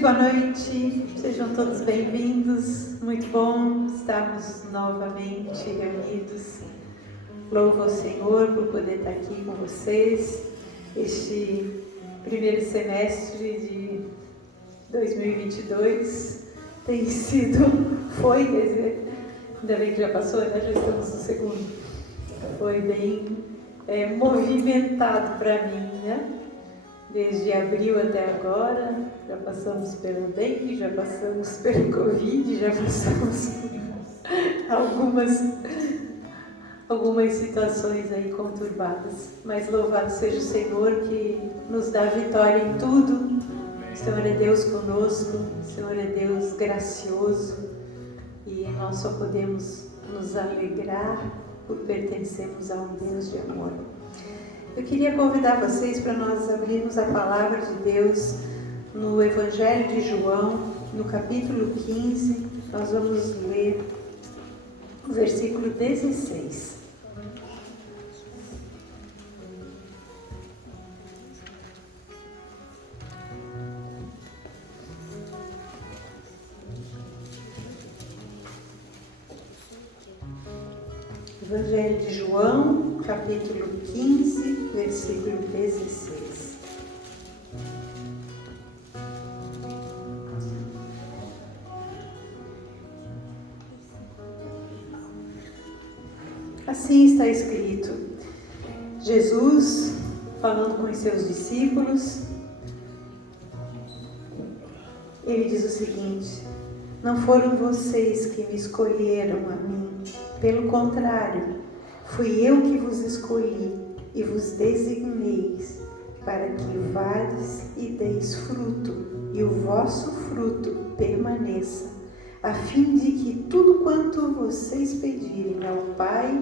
boa noite, sejam todos bem-vindos, muito bom estarmos novamente reunidos. Louvo ao Senhor por poder estar aqui com vocês, este primeiro semestre de 2022 tem sido, quer dizer, ainda bem que já passou, né? Já estamos no segundo, foi bem movimentado para mim, né? Desde abril até agora, já passamos pelo dengue, já passamos pelo Covid, já passamos algumas situações aí conturbadas. Mas louvado seja o Senhor que nos dá vitória em tudo. O Senhor é Deus conosco, o Senhor é Deus gracioso e nós só podemos nos alegrar por pertencermos a um Deus de amor. Eu queria convidar vocês para nós abrirmos a palavra de Deus no Evangelho de João, no capítulo 15, nós vamos ler o versículo 16. Evangelho de João, capítulo 15, versículo 16. Assim está escrito: Jesus, falando com os seus discípulos, ele diz o seguinte: não foram vocês que me escolheram a mim, pelo contrário, fui eu que vos escolhi e vos designei para que vades e deis fruto, e o vosso fruto permaneça, a fim de que tudo quanto vocês pedirem ao Pai,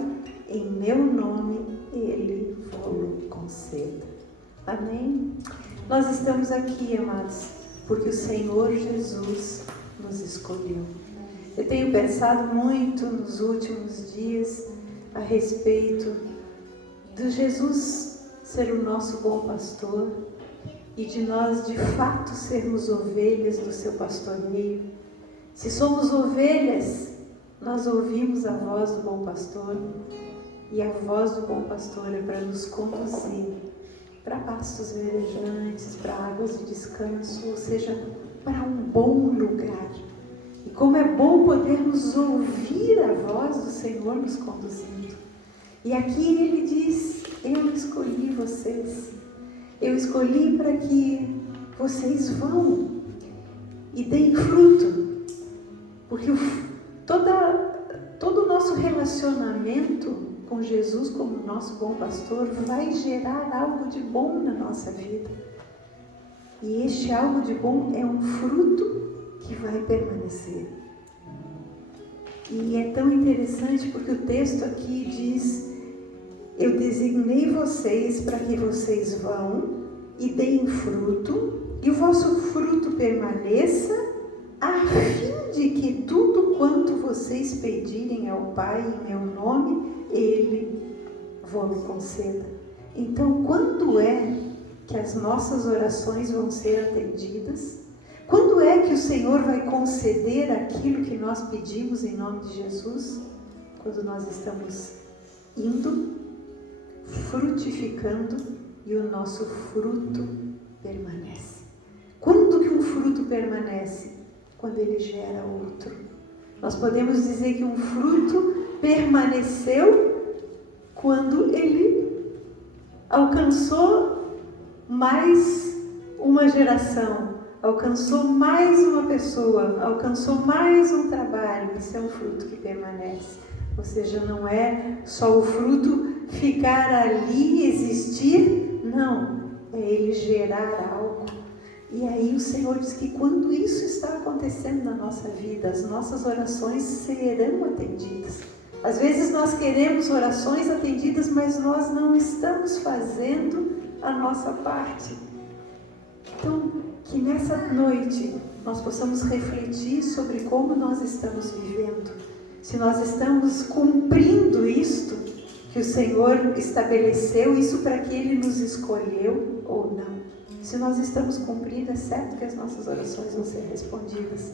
em meu nome, Ele vos conceda. Amém? Nós estamos aqui, amados, porque o Senhor Jesus nos escolheu. Eu tenho pensado muito nos últimos dias a respeito de Jesus ser o nosso bom pastor e de nós de fato sermos ovelhas do seu pastoreio. Se somos ovelhas, nós ouvimos a voz do bom pastor e a voz do bom pastor é para nos conduzir para pastos verdejantes, para águas de descanso, ou seja, para um bom lugar. E como é bom podermos ouvir a voz do Senhor nos conduzindo. E aqui ele diz: eu escolhi vocês. Eu escolhi para que vocês vão e deem fruto. Porque todo o nosso relacionamento com Jesus como nosso bom pastor vai gerar algo de bom na nossa vida. E este algo de bom é um fruto que vai permanecer. E é tão interessante porque o texto aqui diz: eu designei vocês para que vocês vão e deem fruto, e o vosso fruto permaneça, a fim de que tudo quanto vocês pedirem ao Pai em meu nome, Ele vos conceda. Então, quando é que as nossas orações vão ser atendidas? Quando é que o Senhor vai conceder aquilo que nós pedimos em nome de Jesus? Quando nós estamos indo, frutificando e o nosso fruto permanece. Quando que um fruto permanece? Quando ele gera outro. Nós podemos dizer que um fruto permaneceu quando ele alcançou mais uma geração, alcançou mais uma pessoa, alcançou mais um trabalho. Isso é um fruto que permanece. Ou seja, não é só o fruto ficar ali, existir, não, é ele gerar algo. E aí o Senhor diz que quando isso está acontecendo na nossa vida, as nossas orações serão atendidas. Às vezes nós queremos orações atendidas, mas nós não estamos fazendo a nossa parte. Então, que nessa noite nós possamos refletir sobre como nós estamos vivendo. Se nós estamos cumprindo isto que o Senhor estabeleceu, isso para que Ele nos escolheu ou não. Se nós estamos cumprindo, é certo que as nossas orações vão ser respondidas.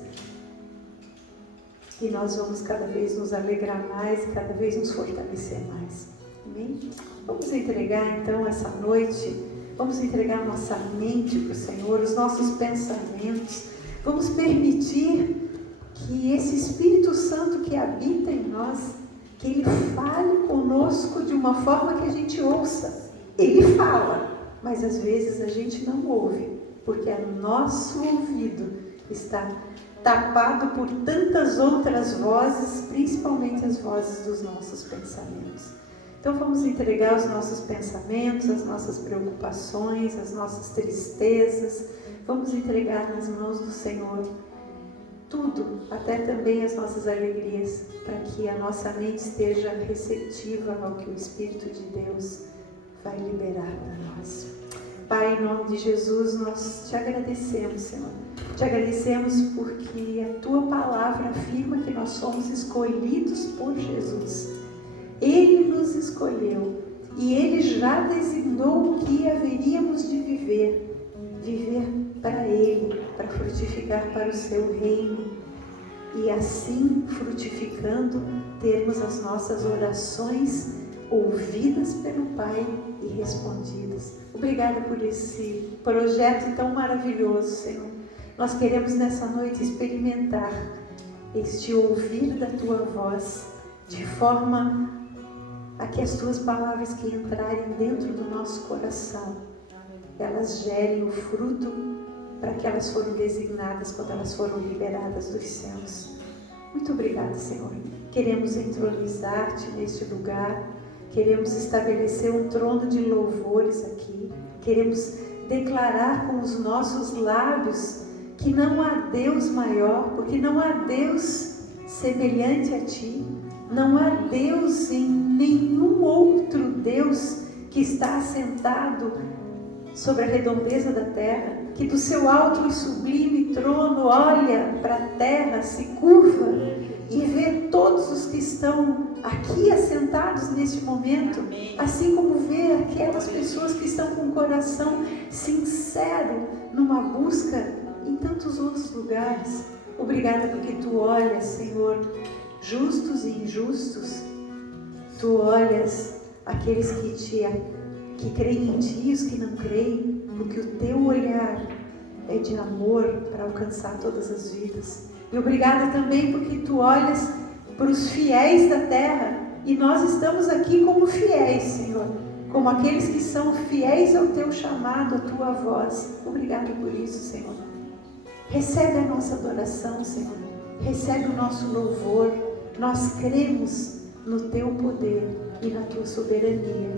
E nós vamos cada vez nos alegrar mais e cada vez nos fortalecer mais. Amém? Vamos entregar então essa noite, vamos entregar nossa mente para o Senhor, os nossos pensamentos. Vamos permitir que esse Espírito Santo que habita em nós, que Ele fale conosco de uma forma que a gente ouça. Ele fala, mas às vezes a gente não ouve, porque o nosso ouvido está tapado por tantas outras vozes, principalmente as vozes dos nossos pensamentos. Então vamos entregar os nossos pensamentos, as nossas preocupações, as nossas tristezas, vamos entregar nas mãos do Senhor tudo, até também as nossas alegrias, para que a nossa mente esteja receptiva ao que o Espírito de Deus vai liberar para nós. Pai, em nome de Jesus, nós te agradecemos, Senhor. Te agradecemos porque a Tua palavra afirma que nós somos escolhidos por Jesus. Ele nos escolheu e Ele já designou o que haveríamos de viver para Ele, para frutificar para o Seu reino. E assim, frutificando, termos as nossas orações ouvidas pelo Pai e respondidas. Obrigada por esse projeto tão maravilhoso, Senhor. Nós queremos nessa noite experimentar este ouvir da Tua voz, de forma a que as Tuas palavras que entrarem dentro do nosso coração, elas gerem o fruto para que elas foram designadas quando elas foram liberadas dos céus. Muito obrigada, Senhor. Queremos entronizar-te neste lugar, queremos estabelecer um trono de louvores aqui, queremos declarar com os nossos lábios que não há Deus maior, porque não há Deus semelhante a Ti, não há Deus em nenhum outro Deus que está assentado sobre a redondeza da terra, que do seu alto e sublime trono olha para a terra, se curva e vê todos os que estão aqui assentados neste momento, assim como vê aquelas pessoas que estão com o coração sincero numa busca em tantos outros lugares. Obrigada porque Tu olhas, Senhor, justos e injustos. Tu olhas aqueles que creem em Ti e os que não creem, porque o Teu olhar é de amor para alcançar todas as vidas. E obrigada também porque Tu olhas para os fiéis da terra, e nós estamos aqui como fiéis, Senhor, como aqueles que são fiéis ao Teu chamado, à Tua voz. Obrigada por isso, Senhor. Recebe a nossa adoração, Senhor. Recebe o nosso louvor. Nós cremos no Teu poder e na Tua soberania,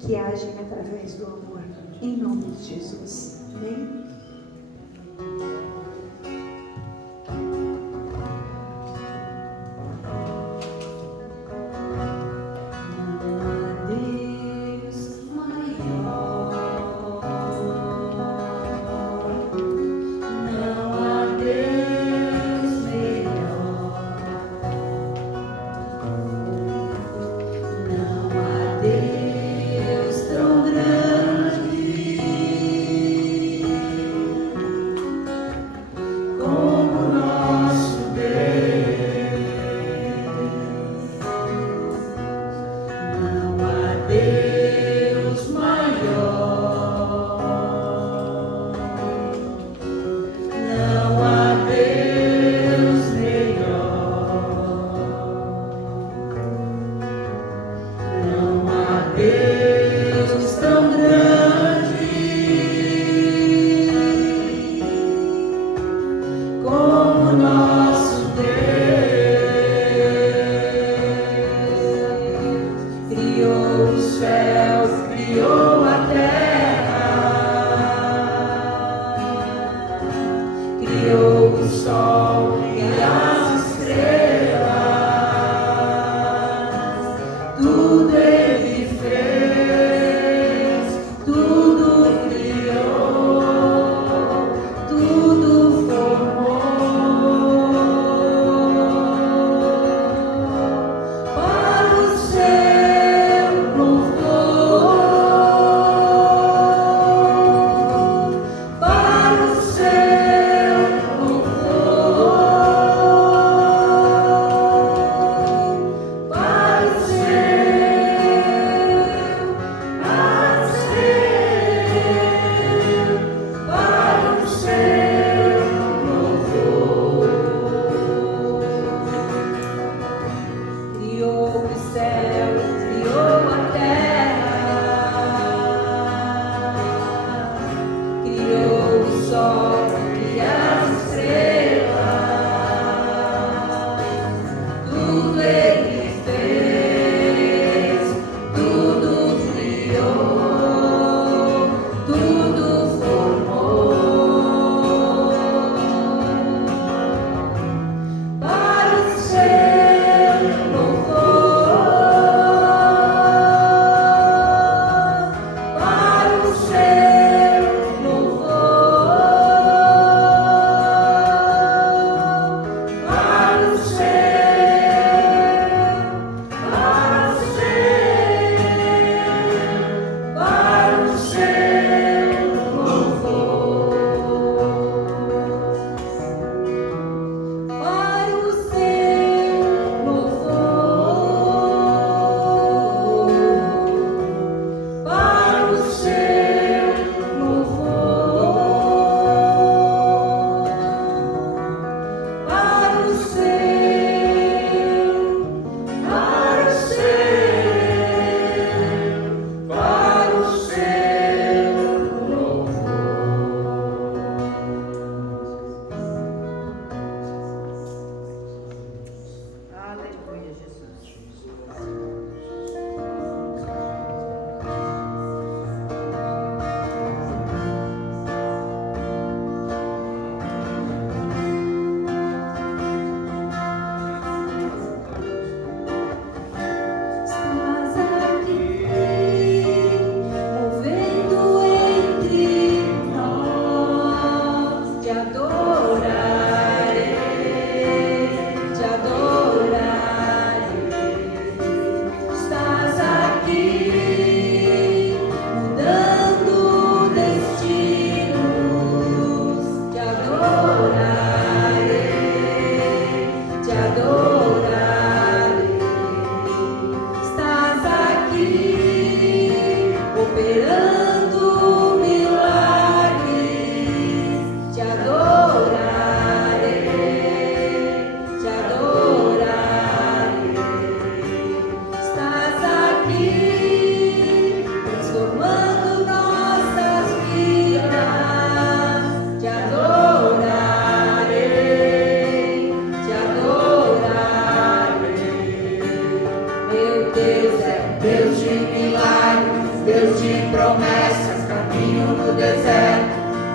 que agem através do amor. Em nome de Jesus. Amém?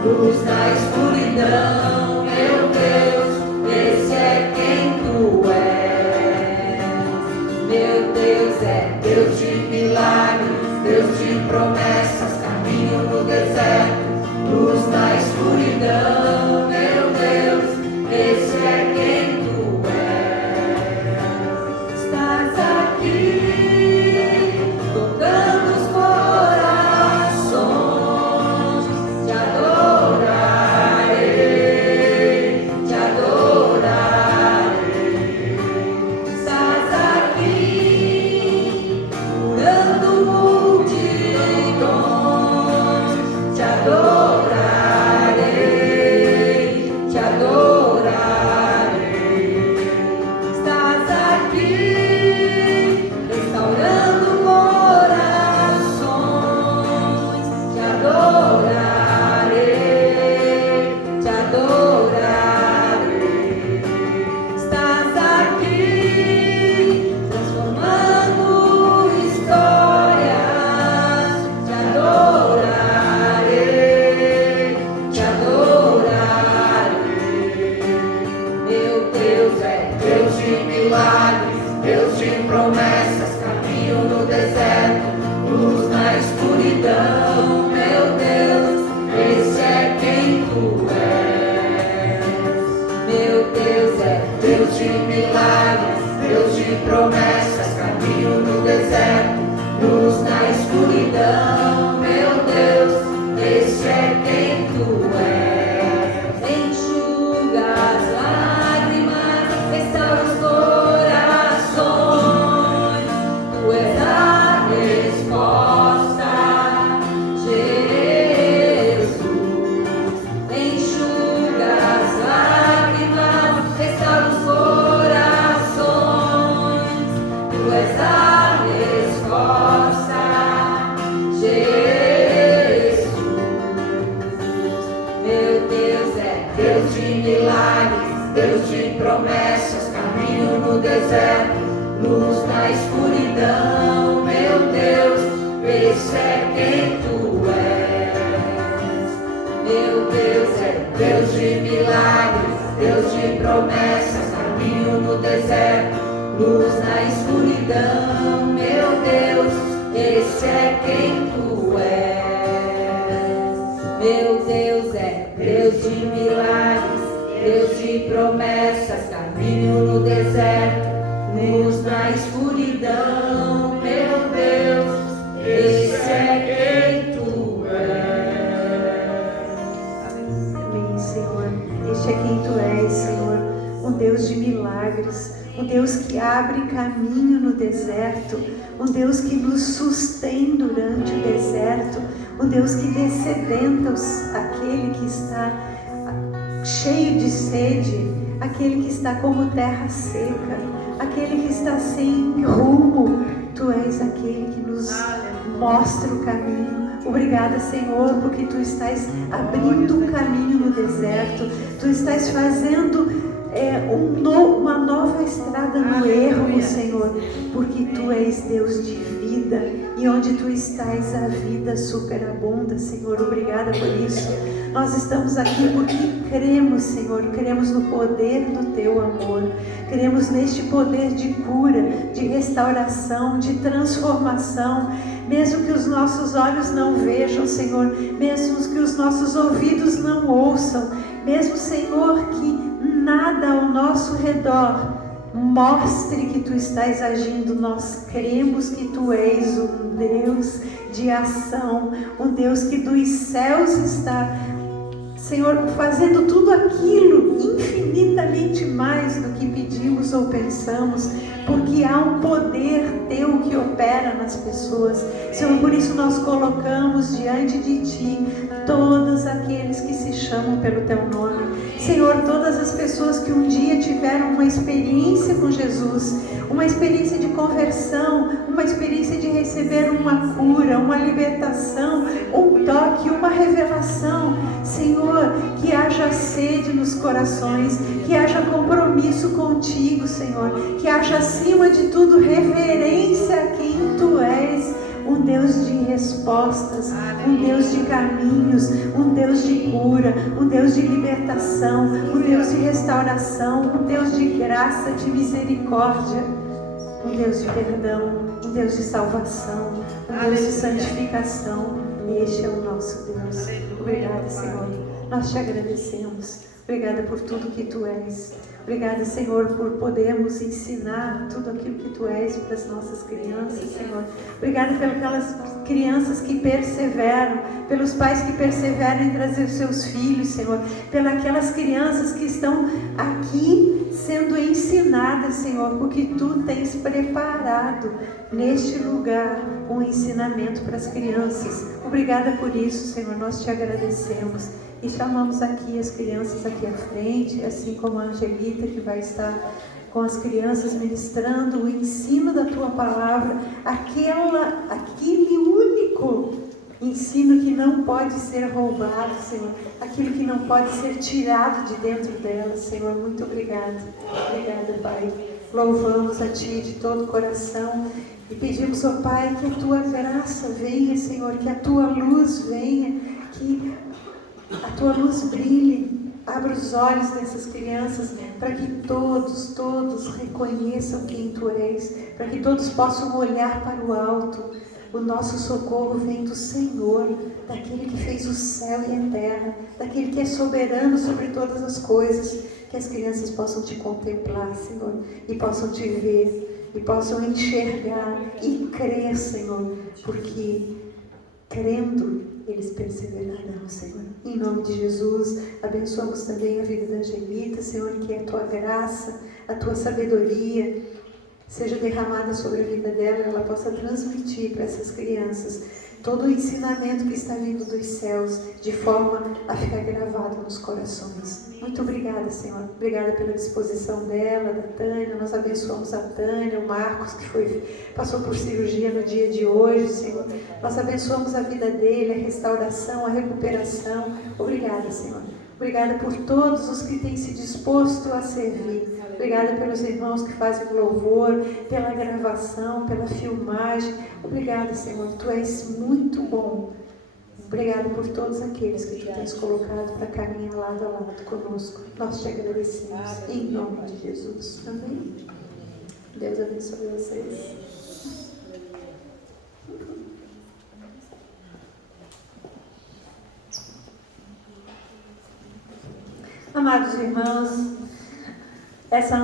Luz na escuridão, meu Deus, esse é quem tu és. Meu Deus é Deus de milagres, Deus de promessas, caminho no deserto, luz na escuridão, meu Deus, esse é quem tu és. Estás aqui, tocando os promessas, caminho no deserto, luz na escuridão, meu Deus, esse é quem tu és. Enxuga as lágrimas, restaura os corações, tu és a resposta, Jesus. Enxuga as lágrimas, restaura os corações, tu és a resposta, Jesus. Meu Deus é Deus de milagres, Deus de promessas, caminho no deserto, luz na escuridão, meu Deus, esse é quem tu és. Meu Deus é Deus de milagres, Deus de promessas, caminho no deserto, luz na escuridão, meu Deus, esse é quem tu és. Meu Deus é Deus de milagres, Deus de promessas, caminho no deserto, luz na escuridão, meu Deus, esse é quem tu és. Amém, Senhor. Este é quem tu és, Senhor, um Deus de milagres, um Deus que abre caminho no deserto, um Deus que nos sustém durante o deserto, um Deus que dessedenta aquele que está cheio de sede, aquele que está como terra seca, aquele que está sem rumo. Tu és aquele que nos mostra o caminho. Obrigada, Senhor, porque Tu estás abrindo um caminho no deserto, Tu estás fazendo uma nova estrada no ermo, Senhor, porque Tu és Deus de vida, e onde Tu estás a vida superabunda, Senhor. Obrigada por isso. Nós estamos aqui porque cremos, Senhor, cremos no poder do Teu amor, cremos neste poder de cura, de restauração, de transformação, mesmo que os nossos olhos não vejam, Senhor, mesmo que os nossos ouvidos não ouçam, Mesmo, Senhor, que nada ao nosso redor mostre que Tu estás agindo, nós cremos que Tu és um Deus de ação, um Deus que dos céus está, Senhor, fazendo tudo aquilo infinitamente mais do que pedimos ou pensamos, porque há um poder Teu que opera nas pessoas. Senhor, por isso nós colocamos diante de Ti todos aqueles que se chamam pelo Teu nome. Senhor, todas as pessoas que um dia tiveram uma experiência com Jesus, uma experiência de conversão, uma experiência de receber uma cura, uma libertação, um toque, uma revelação. Senhor, que haja sede nos corações, que haja compromisso contigo, Senhor, que haja acima de tudo reverência a quem Tu és, um Deus de respostas, um Deus de caminhos, um Deus de cura, um Deus de libertação, um Deus de restauração, um Deus de graça, de misericórdia, um Deus de perdão, um Deus de salvação, um Deus de santificação. Este é o nosso Deus. Obrigada, Senhor. Nós Te agradecemos. Obrigada por tudo que Tu és. Obrigada, Senhor, por podermos ensinar tudo aquilo que Tu és para as nossas crianças, Senhor. Obrigada pelas crianças que perseveram, pelos pais que perseveram em trazer os seus filhos, Senhor. Pelas crianças que estão aqui sendo ensinadas, Senhor, porque Tu tens preparado neste lugar um ensinamento para as crianças. Obrigada por isso, Senhor. Nós Te agradecemos. E chamamos aqui as crianças aqui à frente, assim como a Angelita, que vai estar com as crianças ministrando o ensino da Tua palavra, aquele único ensino que não pode ser roubado, Senhor, aquilo que não pode ser tirado de dentro delas, Senhor. Muito obrigada. Obrigada, Pai. Louvamos a Ti de todo o coração e pedimos, ó Pai, que a Tua graça venha, Senhor, que a Tua luz venha, que a Tua luz brilhe, abra os olhos dessas crianças, para que todos reconheçam quem Tu és, para que todos possam olhar para o alto. O nosso socorro vem do Senhor, daquele que fez o céu e a terra, daquele que é soberano sobre todas as coisas. Que as crianças possam Te contemplar, Senhor, e possam Te ver, e possam enxergar e crer, Senhor, porque crendo eles perseverarão, Senhor. Em nome de Jesus, abençoamos também a vida da Angelita, Senhor, que a Tua graça, a Tua sabedoria seja derramada sobre a vida dela, ela possa transmitir para essas crianças todo o ensinamento que está vindo dos céus, de forma a ficar gravado nos corações. Muito obrigada, Senhor. Obrigada pela disposição dela, da Tânia. Nós abençoamos a Tânia, o Marcos, que passou por cirurgia no dia de hoje, Senhor. Nós abençoamos a vida dele, a restauração, a recuperação. Obrigada, Senhor. Obrigada por todos os que têm se disposto a servir. Obrigada pelos irmãos que fazem louvor, pela gravação, pela filmagem. Obrigada, Senhor. Tu és muito bom. Obrigada por todos aqueles que Tu tens colocado para caminhar lado a lado conosco. Nós Te agradecemos. Em nome de Jesus. Amém. Deus abençoe vocês. Amados irmãos, essa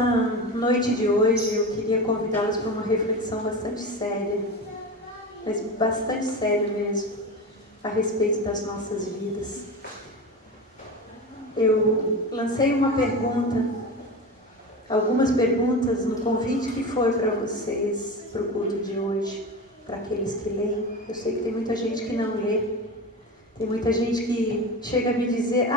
noite de hoje eu queria convidá-los para uma reflexão bastante séria, mas bastante séria mesmo, a respeito das nossas vidas. Eu lancei uma pergunta, algumas perguntas no convite que foi para vocês, para o culto de hoje, para aqueles que leem. Eu sei que tem muita gente que não lê, tem muita gente que chega a me dizer,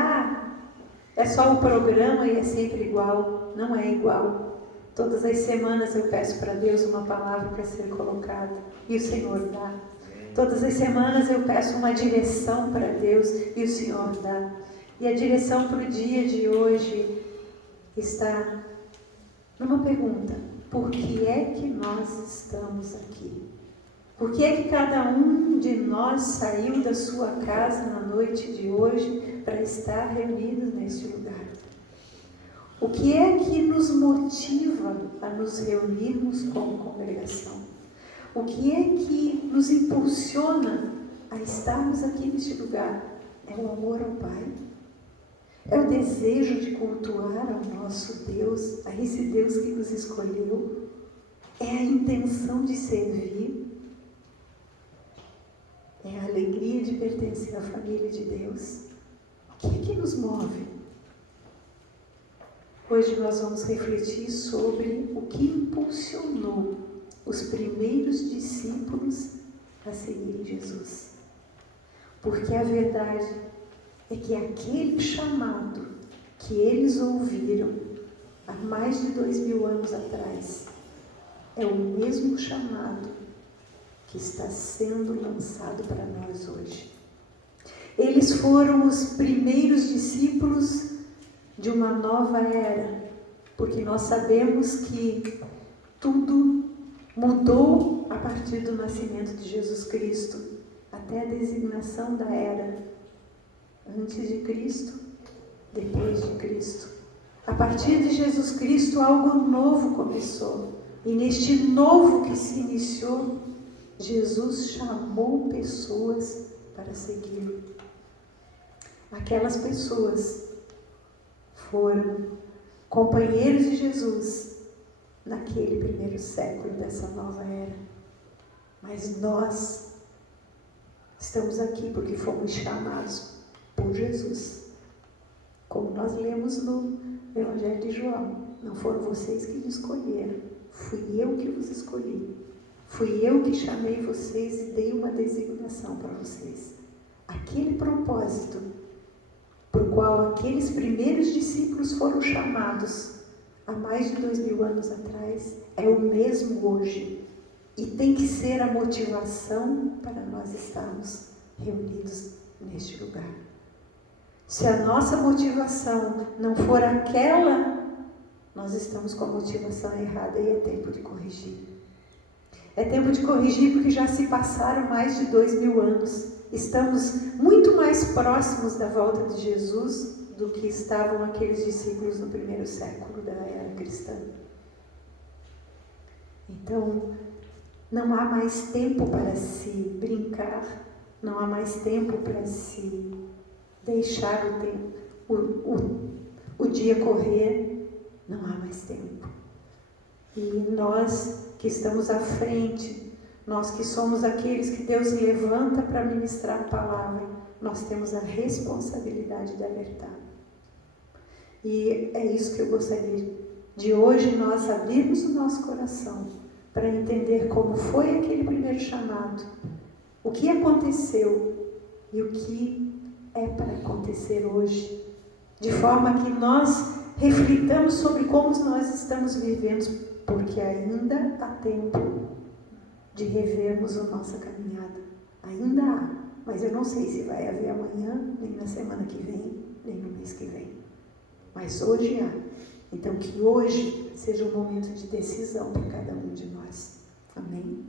é só o programa e é sempre igual. Não é igual. Todas as semanas eu peço para Deus uma palavra para ser colocada e o Senhor dá. Todas as semanas eu peço uma direção para Deus e o Senhor dá. E a direção para o dia de hoje está numa pergunta: por que é que nós estamos aqui? Por que é que cada um de nós saiu da sua casa na noite de hoje para estar reunido neste lugar? O que é que nos motiva a nos reunirmos como congregação? O que é que nos impulsiona a estarmos aqui neste lugar? É o amor ao Pai. É o desejo de cultuar ao nosso Deus, a esse Deus que nos escolheu. É a intenção de servir. É a alegria de pertencer à família de Deus. O que é que nos move? Hoje nós vamos refletir sobre o que impulsionou os primeiros discípulos a seguirem Jesus. Porque a verdade é que aquele chamado que eles ouviram há mais de 2000 anos atrás é o mesmo chamado que está sendo lançado para nós hoje. Eles foram os primeiros discípulos de uma nova era, porque nós sabemos que tudo mudou a partir do nascimento de Jesus Cristo, até a designação da era, antes de Cristo, depois de Cristo. A partir de Jesus Cristo, algo novo começou. E neste novo que se iniciou, Jesus chamou pessoas para segui-lo. Aquelas pessoas foram companheiros de Jesus naquele primeiro século dessa nova era. Mas nós estamos aqui porque fomos chamados por Jesus. Como nós lemos no Evangelho de João, não foram vocês que me escolheram, fui eu que vos escolhi. Fui eu que chamei vocês e dei uma designação para vocês. Aquele propósito por qual aqueles primeiros discípulos foram chamados há mais de 2000 anos atrás é o mesmo hoje. E tem que ser a motivação para nós estarmos reunidos neste lugar. Se a nossa motivação não for aquela, nós estamos com a motivação errada e é tempo de corrigir. É tempo de corrigir porque já se passaram mais de 2000 anos. Estamos muito mais próximos da volta de Jesus do que estavam aqueles discípulos no primeiro século da era cristã. Então, não há mais tempo para se brincar, não há mais tempo para se deixar o dia correr, não há mais tempo. E nós que estamos à frente, nós que somos aqueles que Deus levanta para ministrar a palavra, nós temos a responsabilidade de alertar. E é isso que eu gostaria de hoje nós abrirmos o nosso coração para entender como foi aquele primeiro chamado, o que aconteceu e o que é para acontecer hoje, de forma que nós reflitamos sobre como nós estamos vivendo, porque ainda há tempo de revermos a nossa caminhada. Ainda há, mas eu não sei se vai haver amanhã, nem na semana que vem, nem no mês que vem. Mas hoje há. Então que hoje seja um momento de decisão para cada um de nós. Amém?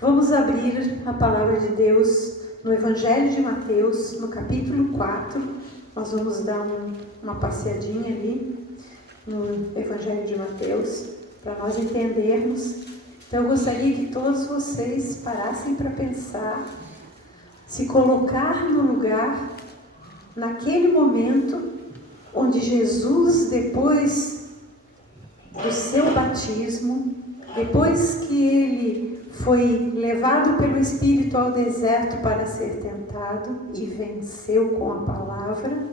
Vamos abrir a palavra de Deus no Evangelho de Mateus, no capítulo 4. Nós vamos dar uma passeadinha ali no Evangelho de Mateus, para nós entendermos. Então eu gostaria que todos vocês parassem para pensar, se colocar no lugar, naquele momento, onde Jesus, depois do seu batismo, depois que ele foi levado pelo Espírito ao deserto para ser tentado e venceu com a palavra,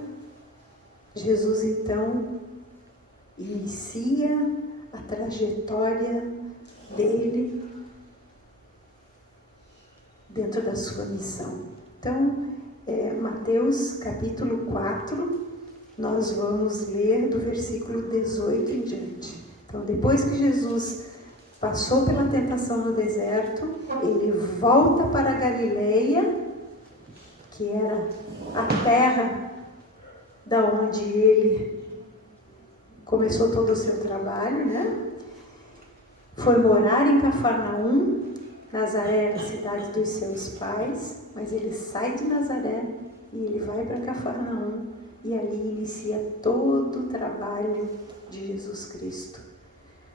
Jesus então inicia a trajetória dele dentro da sua missão. Então, Mateus capítulo 4, nós vamos ler do versículo 18 em diante. Então, depois que Jesus passou pela tentação no deserto, ele volta para a Galileia, que era a terra da onde ele começou todo o seu trabalho, né? Foi morar em Cafarnaum. Nazaré era a cidade dos seus pais, mas ele sai de Nazaré e ele vai para Cafarnaum e ali inicia todo o trabalho de Jesus Cristo.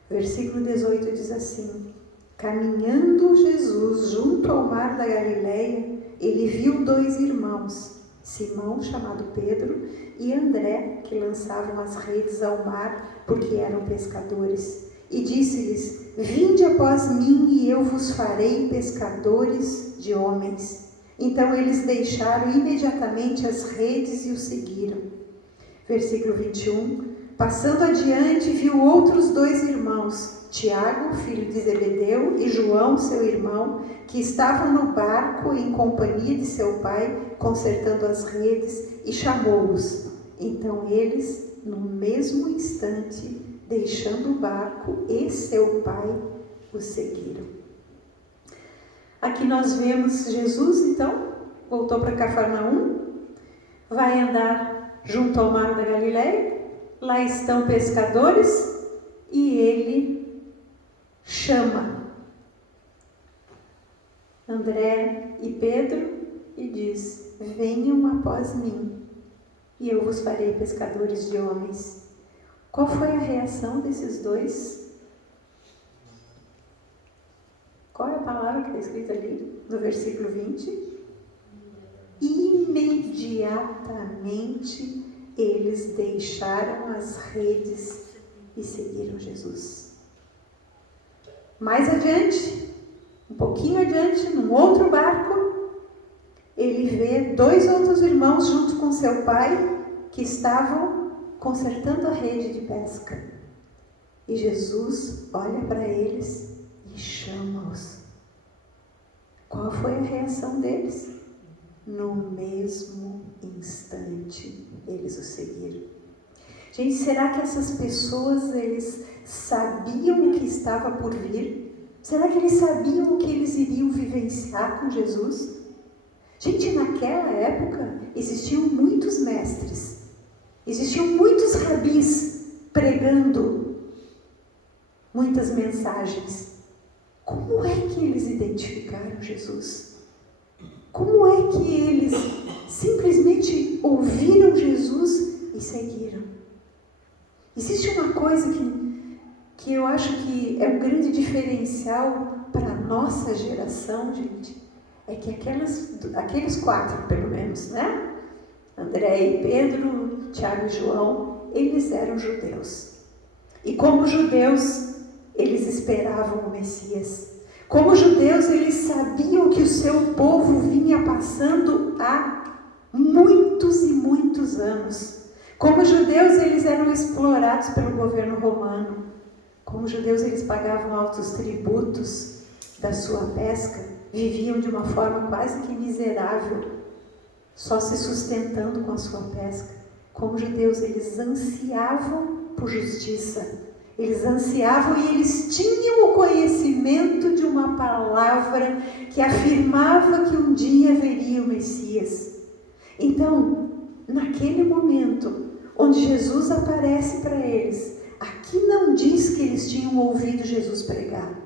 Versículo 18 diz assim: caminhando Jesus junto ao mar da Galileia, ele viu 2 irmãos, Simão, chamado Pedro, e André, que lançavam as redes ao mar, porque eram pescadores. E disse-lhes: vinde após mim, e eu vos farei pescadores de homens. Então eles deixaram imediatamente as redes e o seguiram. Versículo 21. Passando adiante, viu outros 2 irmãos, Tiago, filho de Zebedeu, e João, seu irmão, que estavam no barco em companhia de seu pai, consertando as redes, e chamou-os. Então eles, no mesmo instante, deixando o barco e seu pai, o seguiram. Aqui nós vemos Jesus, então, voltou para Cafarnaum, vai andar junto ao mar da Galileia. Lá estão pescadores e ele chama André e Pedro e diz: venham após mim e eu vos farei pescadores de homens. Qual foi a reação desses dois? Qual é a palavra que está escrita ali no versículo 20? Imediatamente eles deixaram as redes e seguiram Jesus. Mais adiante, um pouquinho adiante, num outro barco, ele vê 2 outros irmãos junto com seu pai que estavam consertando a rede de pesca. E Jesus olha para eles e chama-os. Qual foi a reação deles? No mesmo instante, eles o seguiram. Gente, será que essas pessoas, eles sabiam o que estava por vir? Será que eles sabiam o que eles iriam vivenciar com Jesus? Gente, naquela época, existiam muitos mestres, existiam muitos rabis pregando muitas mensagens. Como é que eles identificaram Jesus? Como é que eles simplesmente ouviram Jesus e seguiram? Existe uma coisa que eu acho que é um grande diferencial para a nossa geração, gente. É que aqueles 4, pelo menos, né? André e Pedro, Tiago e João, eles eram judeus. E como judeus, eles esperavam o Messias. Como judeus, eles sabiam que o seu povo vinha passando há muitos e muitos anos. Como judeus, eles eram explorados pelo governo romano. Como judeus, eles pagavam altos tributos da sua pesca, viviam de uma forma quase que miserável, só se sustentando com a sua pesca. Como judeus, eles ansiavam por justiça. Eles ansiavam e eles tinham o conhecimento de uma palavra que afirmava que um dia viria o Messias. Então, naquele momento, onde Jesus aparece para eles, aqui não diz que eles tinham ouvido Jesus pregar.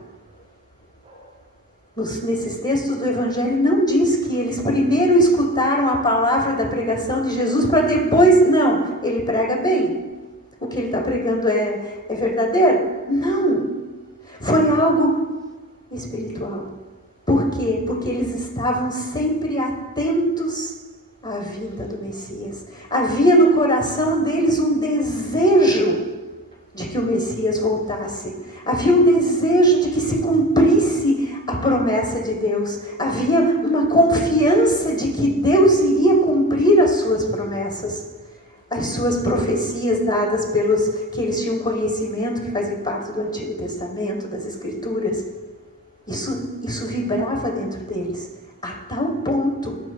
Nesses textos do Evangelho não diz que eles primeiro escutaram a palavra da pregação de Jesus para depois, não, ele prega bem. O que ele está pregando é verdadeiro? Não. Foi algo espiritual. Por quê? Porque eles estavam sempre atentos à vinda do Messias. Havia no coração deles um desejo de que o Messias voltasse. Havia um desejo de que se cumprisse a promessa de Deus. Havia uma confiança de que Deus iria cumprir as suas promessas. As suas profecias dadas pelos que eles tinham conhecimento, que fazem parte do Antigo Testamento, das Escrituras, isso vibrava dentro deles, a tal ponto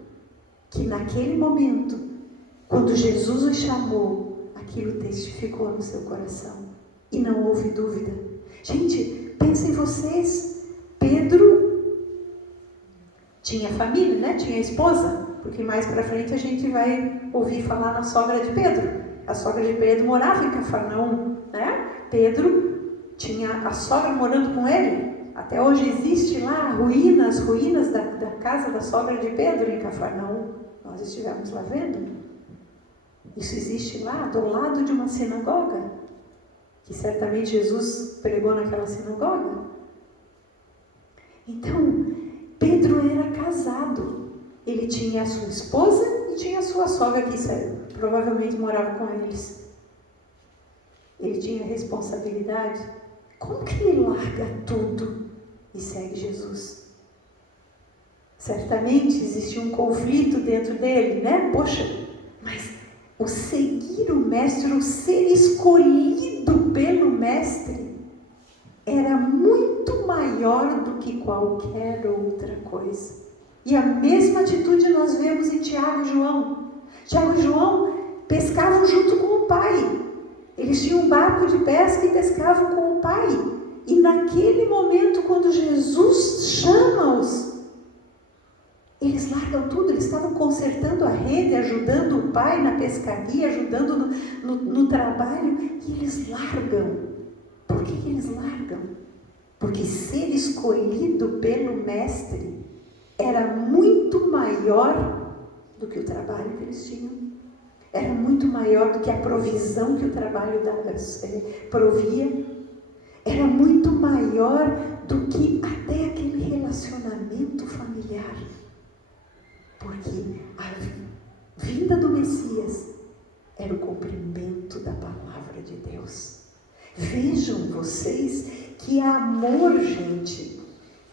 que naquele momento, quando Jesus os chamou, aquilo testificou no seu coração e não houve dúvida. Gente, pensem vocês, Pedro tinha família, né? Tinha esposa. Porque mais para frente a gente vai ouvir falar na sogra de Pedro. A sogra de Pedro morava em Cafarnaum, né? Pedro tinha a sogra morando com ele. Até hoje existe lá ruínas da casa da sogra de Pedro em Cafarnaum. Nós estivemos lá vendo. Isso existe lá, do lado de uma sinagoga, que certamente Jesus pregou naquela sinagoga. Então, Pedro era casado. Ele tinha a sua esposa e tinha a sua sogra que provavelmente morava com eles. Ele tinha responsabilidade. Como que ele larga tudo e segue Jesus? Certamente existia um conflito dentro dele, né? Poxa, mas o seguir o mestre, o ser escolhido pelo mestre, era muito maior do que qualquer outra coisa. E a mesma atitude nós vemos em Tiago e João. Tiago e João pescavam junto com o pai. Eles tinham um barco de pesca e pescavam com o pai. E naquele momento, quando Jesus chama-os, eles largam tudo. Eles estavam consertando a rede, ajudando o pai na pescaria, ajudando no trabalho. E eles largam. Por que eles largam? Porque ser escolhido pelo mestre era muito maior do que o trabalho que eles tinham. Era muito maior do que a provisão que o trabalho provia. Era muito maior do que até aquele relacionamento familiar. Porque a vinda do Messias era o cumprimento da palavra de Deus. Vejam vocês que amor, gente,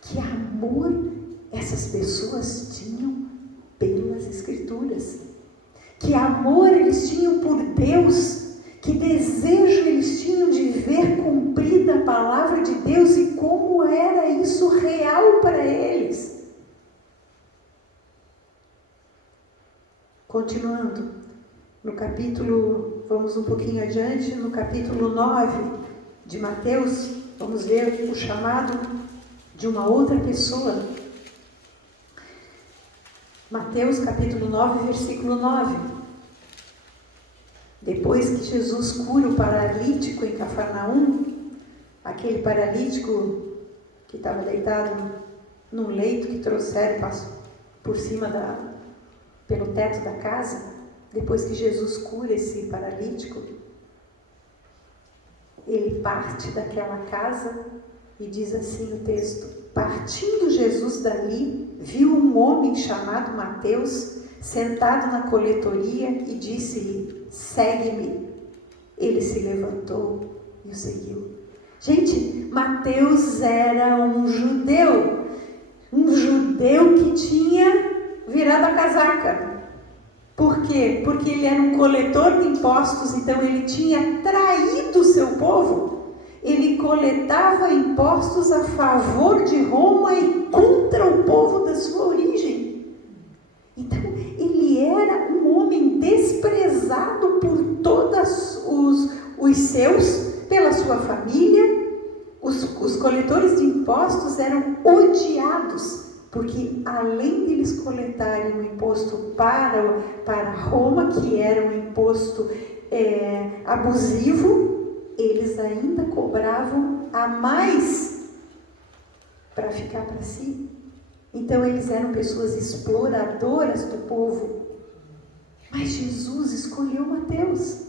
que amor essas pessoas tinham pelas Escrituras. Que amor eles tinham por Deus, que desejo eles tinham de ver cumprida a palavra de Deus e como era isso real para eles. Continuando, no capítulo, vamos um pouquinho adiante, no capítulo 9 de Mateus, vamos ver o chamado de uma outra pessoa. Mateus capítulo 9, versículo 9. Depois que Jesus cura o paralítico em Cafarnaum, aquele paralítico que estava deitado num leito que trouxeram, passou por cima pelo teto da casa, depois que Jesus cura esse paralítico, ele parte daquela casa e diz assim o texto: partindo Jesus dali, viu um homem chamado Mateus sentado na coletoria e disse-lhe: segue-me. Ele se levantou e o seguiu. Gente, Mateus era um judeu que tinha virado a casaca. Por quê? Porque ele era um coletor de impostos, então ele tinha traído o seu povo. Ele coletava impostos a favor de Roma e contra o povo da sua origem. Então, ele era um homem desprezado por todos os seus, pela sua família. Os coletores de impostos eram odiados, porque além de eles coletarem o imposto para Roma, que era um imposto abusivo, eles ainda cobravam a mais para ficar para si. Então eles eram pessoas exploradoras do povo. Mas Jesus escolheu Mateus.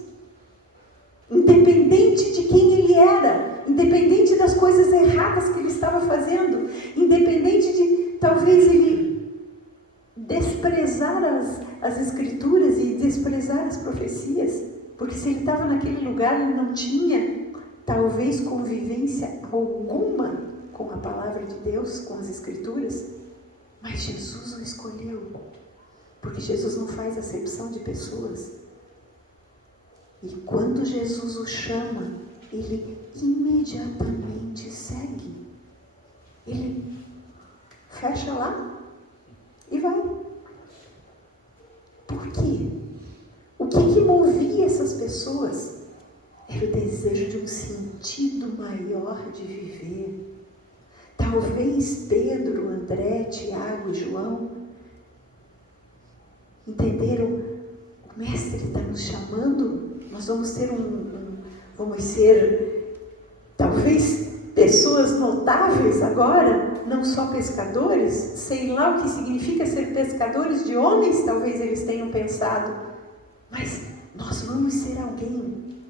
Independente de quem ele era, independente das coisas erradas que ele estava fazendo, independente de talvez ele desprezar as Escrituras e desprezar as profecias, porque se ele estava naquele lugar, ele não tinha talvez convivência alguma com a palavra de Deus, com as Escrituras, mas Jesus o escolheu, porque Jesus não faz acepção de pessoas. E quando Jesus o chama, ele imediatamente segue. Ele fecha lá e vai. Por quê? O que movia essas pessoas? Era o desejo de um sentido maior de viver. Talvez Pedro, André, Tiago e João entenderam: o Mestre está nos chamando, nós vamos ter vamos ser talvez pessoas notáveis agora, não só pescadores, sei lá o que significa ser pescadores de homens, talvez eles tenham pensado, mas nós vamos ser alguém.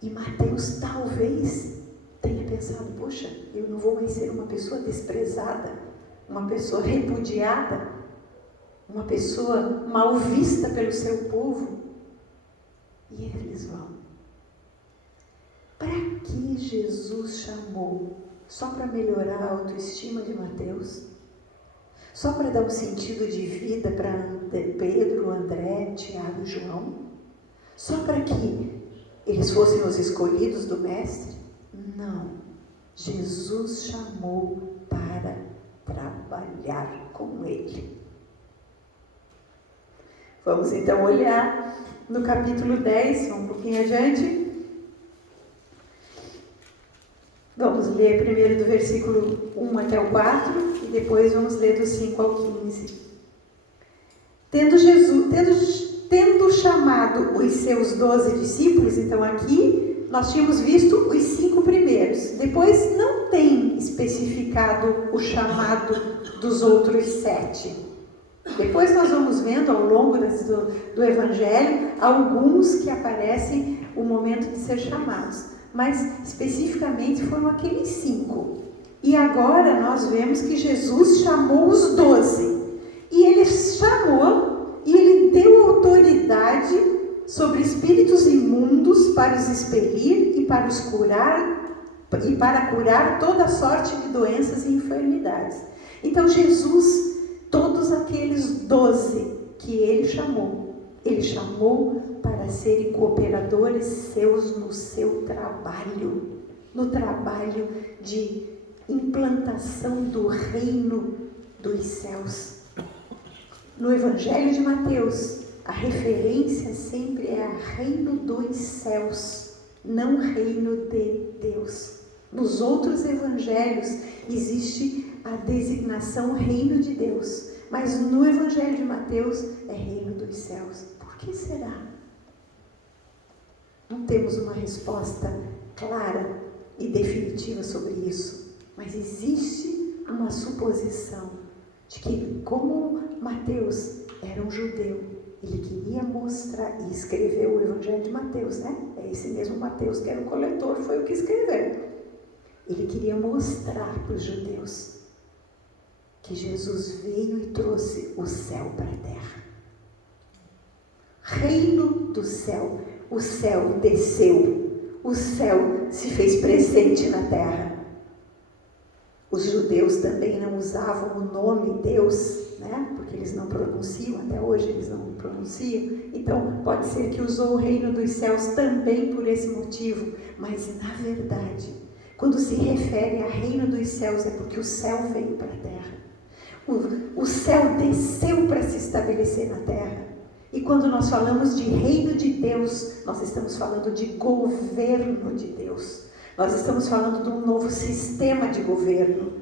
E Mateus talvez tenha pensado: poxa, eu não vou mais ser uma pessoa desprezada, uma pessoa repudiada, uma pessoa mal vista pelo seu povo. E eles vão. Para que Jesus chamou? Só para melhorar a autoestima de Mateus? Só para dar um sentido de vida para Pedro, André, Tiago e João? Só para que eles fossem os escolhidos do Mestre? Não. Jesus chamou para trabalhar com Ele. Vamos então olhar no capítulo 10, um pouquinho adiante. Vamos ler primeiro do versículo 1 até o 4 e depois vamos ler do 5 ao 15. Tendo chamado os seus 12 discípulos, então aqui nós tínhamos visto os 5 primeiros. Depois não tem especificado o chamado dos outros 7. Depois nós vamos vendo ao longo do Evangelho alguns que aparecem o momento de ser chamados. Mas especificamente foram aqueles 5. E agora nós vemos que Jesus chamou os 12. E Ele chamou e Ele deu autoridade sobre espíritos imundos para os expelir e para curar toda sorte de doenças e enfermidades. Então Jesus, todos aqueles 12 que Ele chamou para serem cooperadores seus no seu trabalho, no trabalho de implantação do reino dos céus. No Evangelho de Mateus, a referência sempre é a reino dos céus, não reino de Deus. Nos outros evangelhos existe a designação reino de Deus, mas no Evangelho de Mateus é reino dos céus. Por que será? Não temos uma resposta clara e definitiva sobre isso, mas existe uma suposição de que, como Mateus era um judeu, ele queria mostrar, e escreveu o Evangelho de Mateus, né? É esse mesmo Mateus que era o coletor, foi o que escreveu. Ele queria mostrar para os judeus que Jesus veio e trouxe o céu para a terra. Reino do céu. O céu desceu. O céu se fez presente na terra. Os judeus também não usavam o nome Deus, né? Porque eles não pronunciam, até hoje eles não pronunciam. Então, pode ser que usou o reino dos céus também por esse motivo. Mas, na verdade, quando se refere a reino dos céus, é porque o céu veio para a terra. O céu desceu para se estabelecer na terra. E quando nós falamos de reino de Deus, nós estamos falando de governo de Deus. Nós estamos falando de um novo sistema de governo.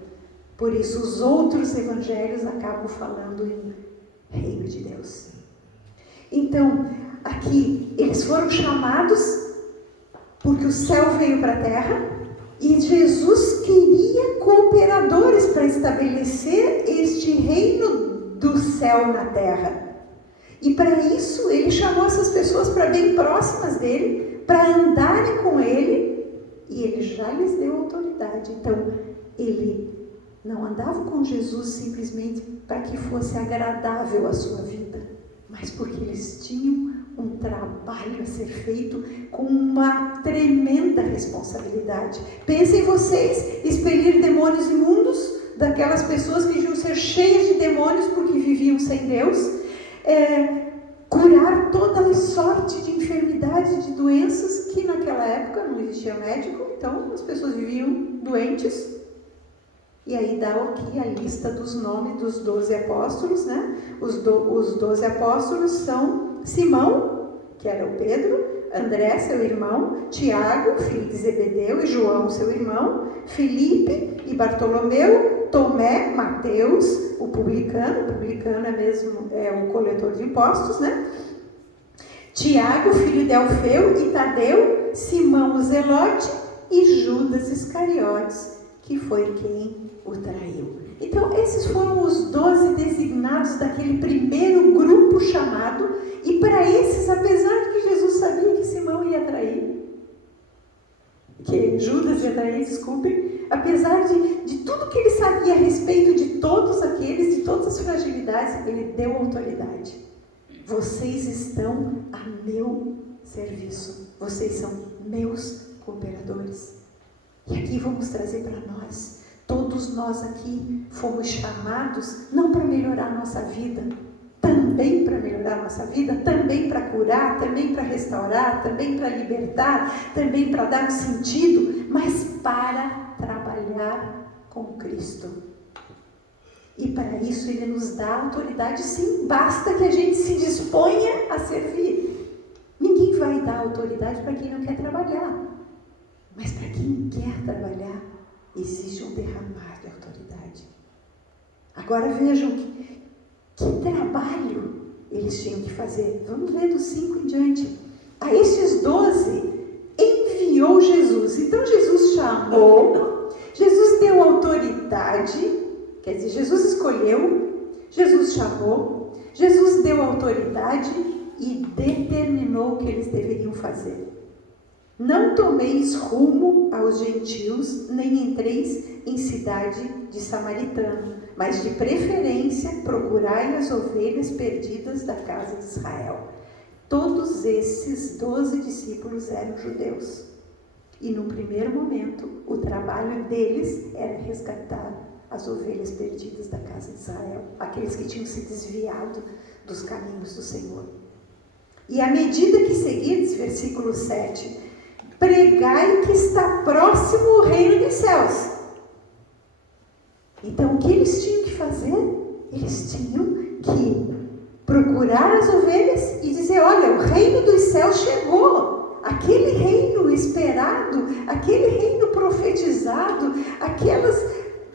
Por isso, os outros evangelhos acabam falando em reino de Deus. Então, aqui, eles foram chamados porque o céu veio para a terra e Jesus queria cooperadores para estabelecer este reino do céu na terra. E para isso, ele chamou essas pessoas para bem próximas dele, para andarem com ele, e ele já lhes deu autoridade. Então, ele não andava com Jesus simplesmente para que fosse agradável a sua vida, mas porque eles tinham um trabalho a ser feito com uma tremenda responsabilidade. Pensem vocês, expelir demônios imundos daquelas pessoas que deviam ser cheias de demônios porque viviam sem Deus, curar toda sorte de enfermidades, de doenças, que naquela época não existia médico, então as pessoas viviam doentes. E aí dá aqui a lista dos nomes dos 12 apóstolos, né? Os 12 apóstolos são Simão, que era o Pedro, André, seu irmão, Tiago, filho de Zebedeu, e João, seu irmão, Filipe e Bartolomeu, Tomé, Mateus, o publicano é o coletor de impostos, né? Tiago, filho de Alfeu, e Tadeu, Simão o Zelote e Judas Iscariotes, que foi quem o traiu. Então, esses foram os 12 designados daquele primeiro grupo chamado, e para esses, apesar de que Jesus sabia que Simão ia trair, que porque Judas ia trair, desculpem, apesar de tudo que ele sabia a respeito de todos aqueles, de todas as fragilidades, ele deu autoridade. Vocês estão a meu serviço, vocês são meus cooperadores. E aqui vamos trazer para nós, todos nós aqui fomos chamados não para melhorar a nossa vida, também para melhorar a nossa vida, também para curar, também para restaurar, também para libertar, também para dar um sentido, mas para trabalhar com Cristo. E para isso Ele nos dá autoridade, sim, basta que a gente se disponha a servir. Ninguém vai dar autoridade para quem não quer trabalhar, mas para quem quer trabalhar, existe um derramar de autoridade. Agora vejam que trabalho eles tinham que fazer. Vamos ler do 5 em diante. A estes 12 enviou Jesus. Então Jesus chamou, Jesus deu autoridade, quer dizer, Jesus escolheu, Jesus chamou, Jesus deu autoridade e determinou o que eles deveriam fazer. Não tomeis rumo aos gentios, nem entreis em cidade de samaritano, mas de preferência procurai as ovelhas perdidas da casa de Israel. Todos esses 12 discípulos eram judeus. E no primeiro momento, o trabalho deles era resgatar as ovelhas perdidas da casa de Israel, aqueles que tinham se desviado dos caminhos do Senhor. E à medida que seguides, versículo 7, pregai que está próximo o reino dos céus. Então, o que eles tinham que fazer? Eles tinham que procurar as ovelhas e dizer, olha, o reino dos céus chegou. Aquele reino esperado, aquele reino profetizado, aquelas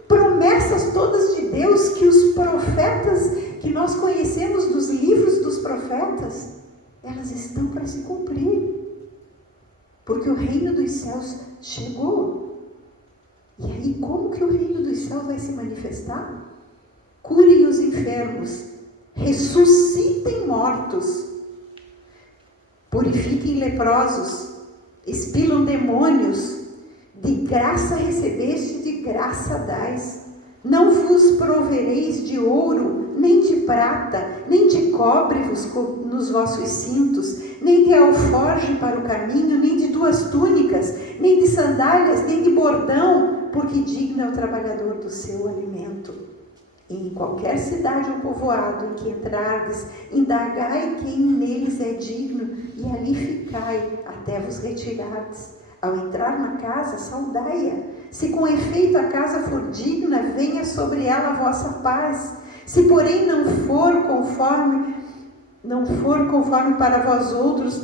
promessas todas de Deus que os profetas, que nós conhecemos dos livros dos profetas, elas estão para se cumprir. Porque o reino dos céus chegou. E aí, como que o reino dos céus vai se manifestar? Curem os enfermos, ressuscitem mortos, purifiquem leprosos, expilam demônios, de graça recebeste, de graça dais. Não vos provereis de ouro, nem de prata, nem de cobre nos vossos cintos, nem de alforje para o caminho, nem de 2 túnicas, nem de sandálias, nem de bordão, porque digno é o trabalhador do seu alimento. E em qualquer cidade ou povoado em que entrardes, indagai quem neles é digno, e ali ficai, até vos retirardes. Ao entrar na casa, saudai-a. Se com efeito a casa for digna, venha sobre ela a vossa paz. Se porém não for conforme para vós outros,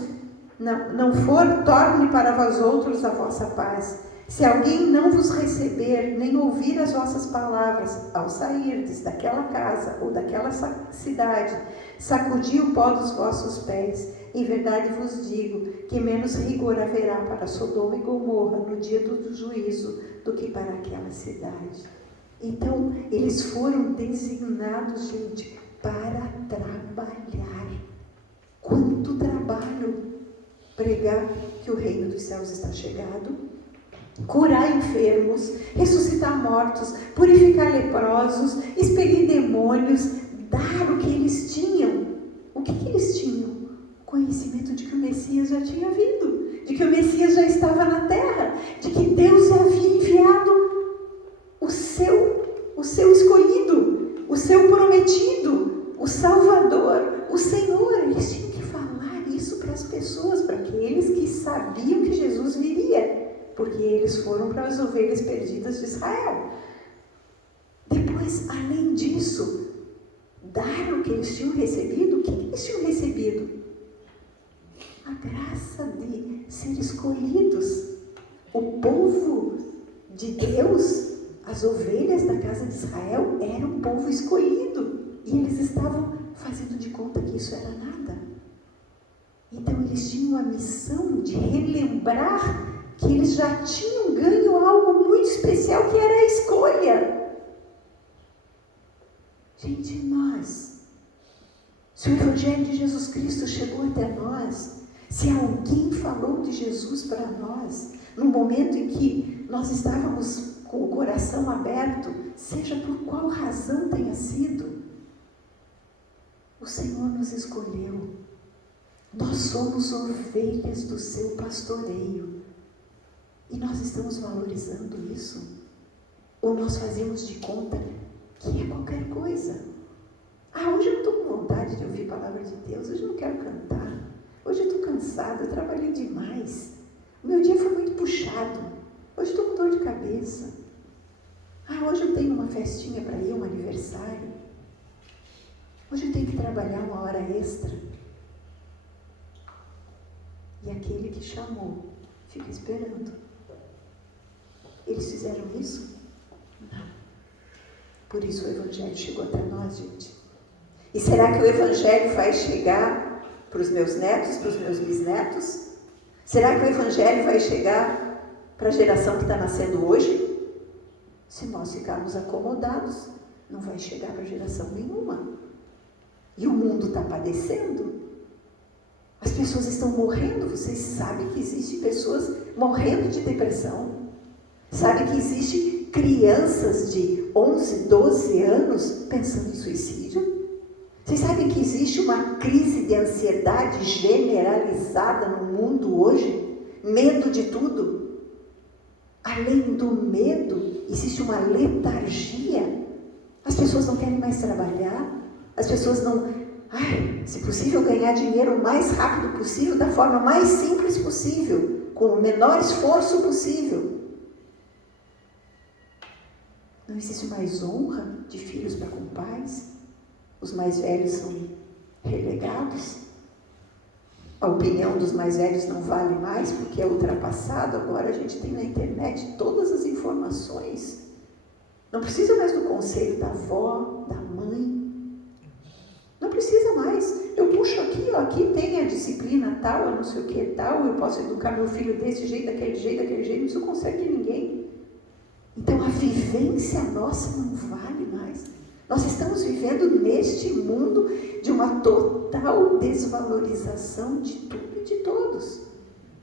não for, torne para vós outros a vossa paz. Se alguém não vos receber, nem ouvir as vossas palavras, ao sairdes daquela casa ou daquela cidade, sacudi o pó dos vossos pés. Em verdade vos digo que menos rigor haverá para Sodoma e Gomorra no dia do juízo do que para aquela cidade. Então, eles foram designados, gente, para trabalhar. Quanto trabalho! Pregar que o reino dos céus está chegado, curar enfermos, ressuscitar mortos, purificar leprosos, expelir demônios, dar o que eles tinham. O que eles tinham? Conhecimento de que o Messias já tinha vindo, de que o Messias já estava na terra, de que Deus havia enviado o seu escolhido, o seu prometido, o Salvador, o Senhor. Eles tinham que falar isso para as pessoas, para aqueles que sabiam que Jesus viria, porque eles foram para as ovelhas perdidas de Israel. Depois, além disso, dar o que eles tinham recebido. O que eles tinham recebido? A graça de ser escolhidos. O povo de Deus, as ovelhas da casa de Israel, eram um povo escolhido. E eles estavam fazendo de conta que isso era nada. Então eles tinham a missão de relembrar que eles já tinham ganho algo muito especial, que era a escolha. Gente, se o Evangelho de Jesus Cristo chegou até nós, Se alguém falou de Jesus para nós, no momento em que nós estávamos com o coração aberto, seja por qual razão tenha sido, o Senhor nos escolheu. Nós somos ovelhas do seu pastoreio. E nós estamos valorizando isso? Ou nós fazemos de conta que é qualquer coisa? Hoje eu não estou com vontade de ouvir a palavra de Deus, hoje eu não quero cantar, hoje eu estou cansada, eu trabalhei demais, o meu dia foi muito puxado, hoje estou com dor de cabeça. Hoje eu tenho uma festinha para ir, um aniversário, hoje eu tenho que trabalhar uma hora extra. E aquele que chamou fica esperando. Eles fizeram isso? Não. Por isso o Evangelho chegou até nós, gente. E será que o Evangelho vai chegar para os meus netos, para os meus bisnetos? Será que o Evangelho vai chegar para a geração que está nascendo hoje? Se nós ficarmos acomodados, não vai chegar para geração nenhuma. E o mundo está padecendo. As pessoas estão morrendo. Vocês sabem que existem pessoas morrendo de depressão. Sabem que existem crianças de 11, 12 anos pensando em suicídio. Vocês sabem que existe uma crise de ansiedade generalizada no mundo hoje? Medo de tudo. Além do medo, existe uma letargia. As pessoas não querem mais trabalhar. As pessoas não... se possível, ganhar dinheiro o mais rápido possível, da forma mais simples possível, com o menor esforço possível. Não existe mais honra de filhos para com pais. Os mais velhos são relegados. A opinião dos mais velhos não vale mais porque é ultrapassado. Agora a gente tem na internet todas as informações. Não precisa mais do conselho da avó, da mãe. Não precisa mais. Eu puxo aqui, aqui tem a disciplina tal, não sei o que tal, eu posso educar meu filho desse jeito, daquele jeito, não preciso conselho de ninguém. Então a vivência nossa não vale mais. Nós estamos vivendo neste mundo de uma total desvalorização de tudo e de todos.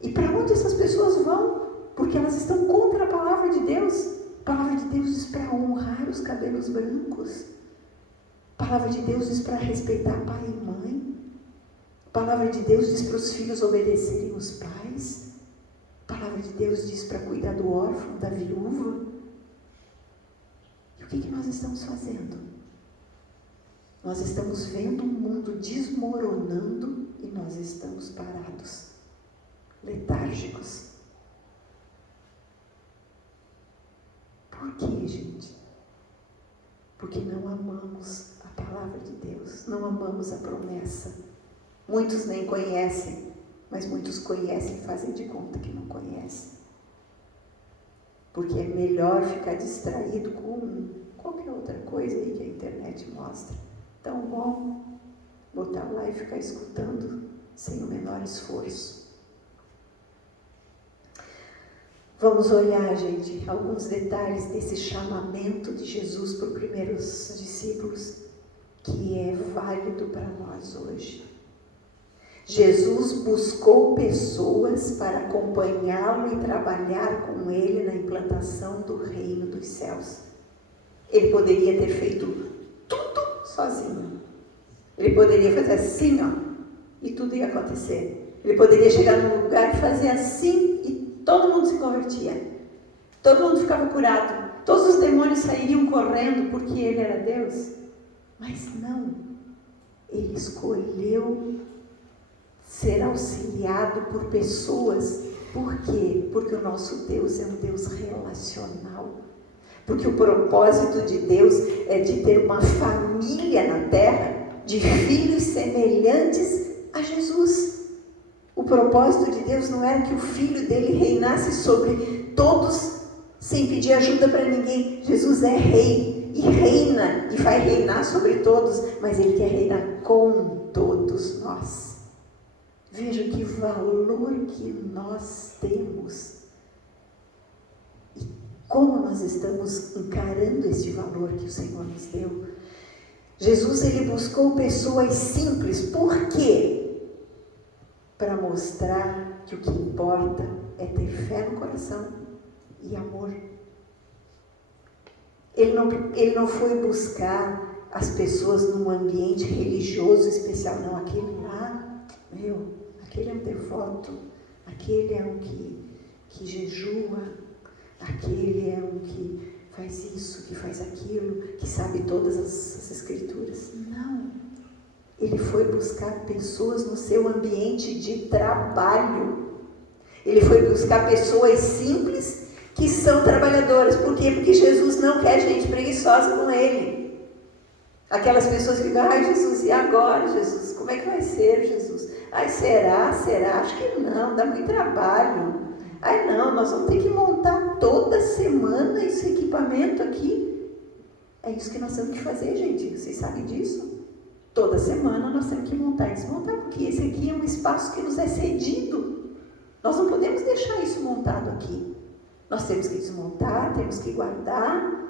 E para onde essas pessoas vão? Porque elas estão contra a palavra de Deus. A palavra de Deus diz para honrar os cabelos brancos. A palavra de Deus diz para respeitar pai e mãe. A palavra de Deus diz para os filhos obedecerem os pais. A palavra de Deus diz para cuidar do órfão, da viúva. E o que nós estamos fazendo? Nós estamos vendo um mundo desmoronando e nós estamos parados, letárgicos. Por quê, gente? Porque não amamos a palavra de Deus, não amamos a promessa. Muitos nem conhecem, mas muitos conhecem e fazem de conta que não conhecem. Porque é melhor ficar distraído com qualquer outra coisa aí que a internet mostra. Tão bom botar lá e ficar escutando sem o menor esforço. Vamos olhar, gente, alguns detalhes desse chamamento de Jesus para os primeiros discípulos, que é válido para nós hoje. Jesus buscou pessoas para acompanhá-lo e trabalhar com ele na implantação do reino dos céus. Ele poderia ter feito tudo sozinho. Ele poderia fazer assim, e tudo ia acontecer. Ele poderia chegar num lugar e fazer assim e todo mundo se convertia. Todo mundo ficava curado. Todos os demônios sairiam correndo porque ele era Deus. Mas não. Ele escolheu ser auxiliado por pessoas. Por quê? Porque o nosso Deus é um Deus relacional. Porque o propósito de Deus é de ter uma família na terra de filhos semelhantes a Jesus. O propósito de Deus não era que o filho dele reinasse sobre todos sem pedir ajuda para ninguém. Jesus é rei e reina e vai reinar sobre todos, mas ele quer reinar com todos nós. Veja que valor que nós temos. Como nós estamos encarando este valor que o Senhor nos deu? Jesus, ele buscou pessoas simples. Por quê? para mostrar que o que importa é ter fé no coração e amor. Ele não foi buscar as pessoas num ambiente religioso especial, não. Aquele lá, aquele é um devoto, aquele é um que jejua, aquele é um que faz isso, que faz aquilo, que sabe todas as escrituras. Não. Ele foi buscar pessoas no seu ambiente de trabalho. Ele foi buscar pessoas simples que são trabalhadoras. Por quê? Porque Jesus não quer gente preguiçosa com ele. Aquelas pessoas que ficam, ai Jesus, e agora Jesus? Como é que vai ser, Jesus? Ai, será? Acho que não, dá muito trabalho. Ai não, nós vamos ter que montar toda semana esse equipamento aqui. É isso que nós temos que fazer, gente. Vocês sabem disso? Toda semana nós temos que montar e desmontar, porque esse aqui é um espaço que nos é cedido. Nós não podemos deixar isso montado aqui. Nós temos que desmontar, temos que guardar.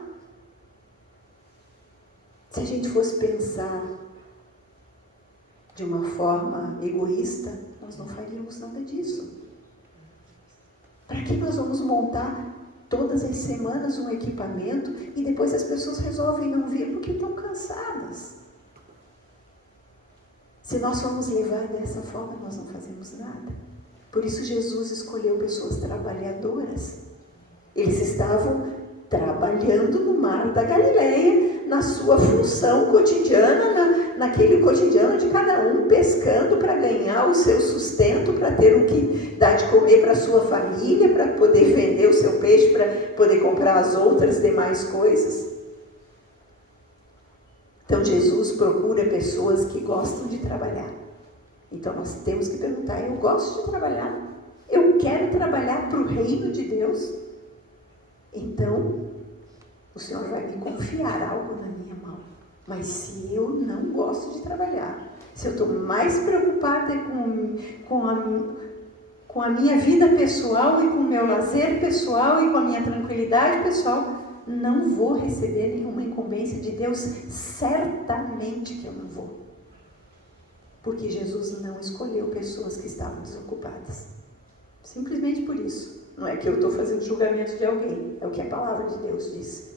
Se a gente fosse pensar de uma forma egoísta, nós não faríamos nada disso. Para que nós vamos montar todas as semanas um equipamento e depois as pessoas resolvem não vir porque estão cansadas? Se nós formos levar dessa forma, nós não fazemos nada. Por isso Jesus escolheu pessoas trabalhadoras. Eles estavam trabalhando no mar da Galileia, na sua função cotidiana, naquele cotidiano de cada um, pescando para ganhar o seu sustento, para ter o que dar de comer para a sua família, para poder vender o seu peixe, para poder comprar as outras demais coisas. Então Jesus procura pessoas que gostam de trabalhar. Então nós temos que perguntar, eu gosto de trabalhar? Eu quero trabalhar para o reino de Deus? Então, o Senhor vai me confiar algo na minha mão. Mas se eu não gosto de trabalhar, se eu estou mais preocupada com a minha vida pessoal e com o meu lazer pessoal e com a minha tranquilidade pessoal, não vou receber nenhuma incumbência de Deus. Certamente que eu não vou. Porque Jesus não escolheu pessoas que estavam desocupadas. Simplesmente por isso. Não é que eu estou fazendo julgamento de alguém, é o que a palavra de Deus diz.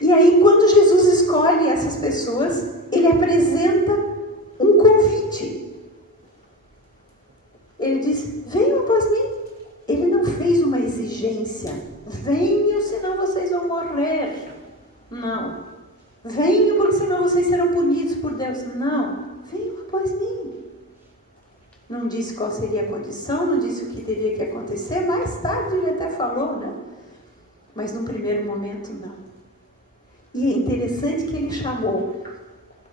E aí, quando Jesus escolhe essas pessoas, ele apresenta um convite. Ele diz, venham após mim. Ele não fez uma exigência. Venham, senão vocês vão morrer. Não. Venham, porque senão vocês serão punidos por Deus. Não. Venham após mim. Não disse qual seria a condição, não disse o que teria que acontecer. Mais tarde ele até falou, né? Mas num primeiro momento, não. E é interessante que ele chamou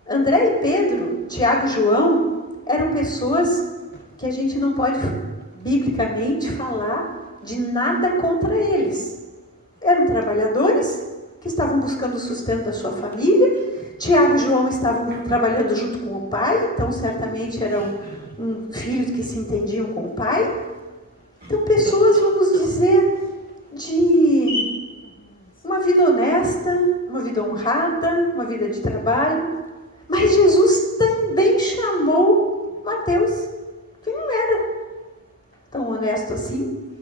André e Pedro, Tiago e João, eram pessoas que a gente não pode, biblicamente, falar de nada contra eles. Eram trabalhadores que estavam buscando o sustento da sua família. Tiago e João estavam trabalhando junto com o pai, então certamente eram filhos que se entendiam com o pai. Então, pessoas, vamos dizer, de uma vida honesta, uma vida honrada, uma vida de trabalho. Mas Jesus também chamou Mateus, que não era tão honesto assim.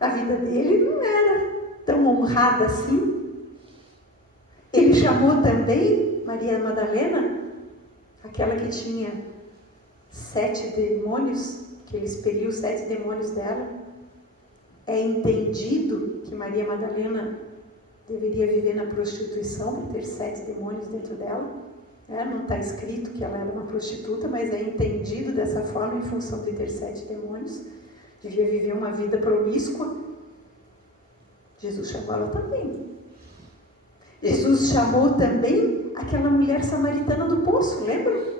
A vida dele não era tão honrada assim. Ele chamou também Maria Madalena, aquela que tinha 7 demônios, que ele expeliu 7 demônios dela. É entendido que Maria Madalena deveria viver na prostituição para ter 7 demônios dentro dela. Não está escrito que ela era uma prostituta, mas é entendido dessa forma em função de ter 7 demônios. Devia viver uma vida promíscua. Jesus chamou ela também. Jesus chamou também aquela mulher samaritana do poço, lembra?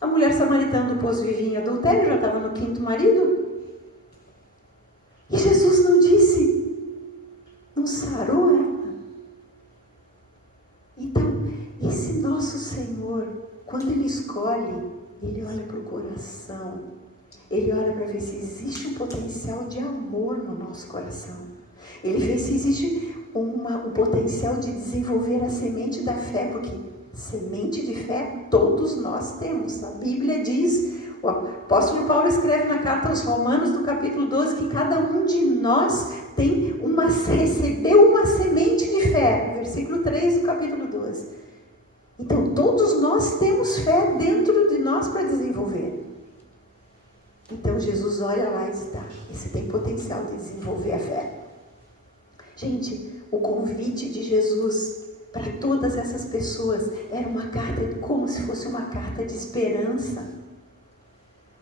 A mulher samaritana do poço vivia em adultério, já estava no 5º marido. E Jesus não disse, não sarou ela. Então, esse nosso Senhor, quando Ele escolhe, Ele olha para o coração. Ele olha para ver se existe um potencial de amor no nosso coração. Ele vê se existe um potencial de desenvolver a semente da fé, porque semente de fé todos nós temos. A Bíblia diz, O apóstolo Paulo escreve na carta aos Romanos, no capítulo 12, que cada um de nós recebeu uma semente de fé. Versículo 3 do capítulo 12. Então, todos nós temos fé dentro de nós para desenvolver. Então, Jesus olha lá e diz, tá, esse tem potencial de desenvolver a fé. Gente, o convite de Jesus para todas essas pessoas era uma carta, como se fosse uma carta de esperança.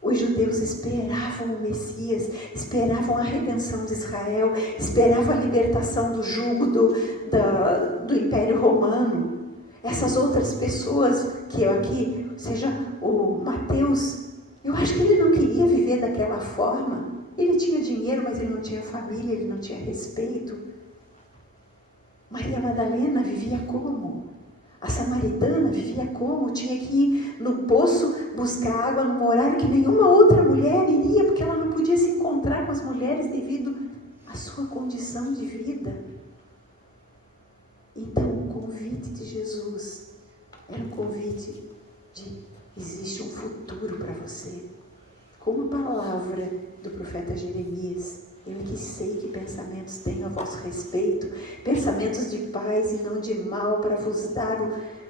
Os judeus esperavam o Messias, esperavam a redenção de Israel, esperavam a libertação do jugo do Império Romano. Essas outras pessoas que eu aqui, seja o Mateus, eu acho que ele não queria viver daquela forma. Ele tinha dinheiro, mas ele não tinha família, ele não tinha respeito. Maria Madalena vivia como? A samaritana vivia como? Tinha que ir no poço buscar água num horário que nenhuma outra mulher iria, porque ela não podia se encontrar com as mulheres devido à sua condição de vida. Então, o convite de Jesus era um convite de existe um futuro para você. Como a palavra do profeta Jeremias, eu que sei que pensamentos tenho a vosso respeito, pensamentos de paz e não de mal, para vos dar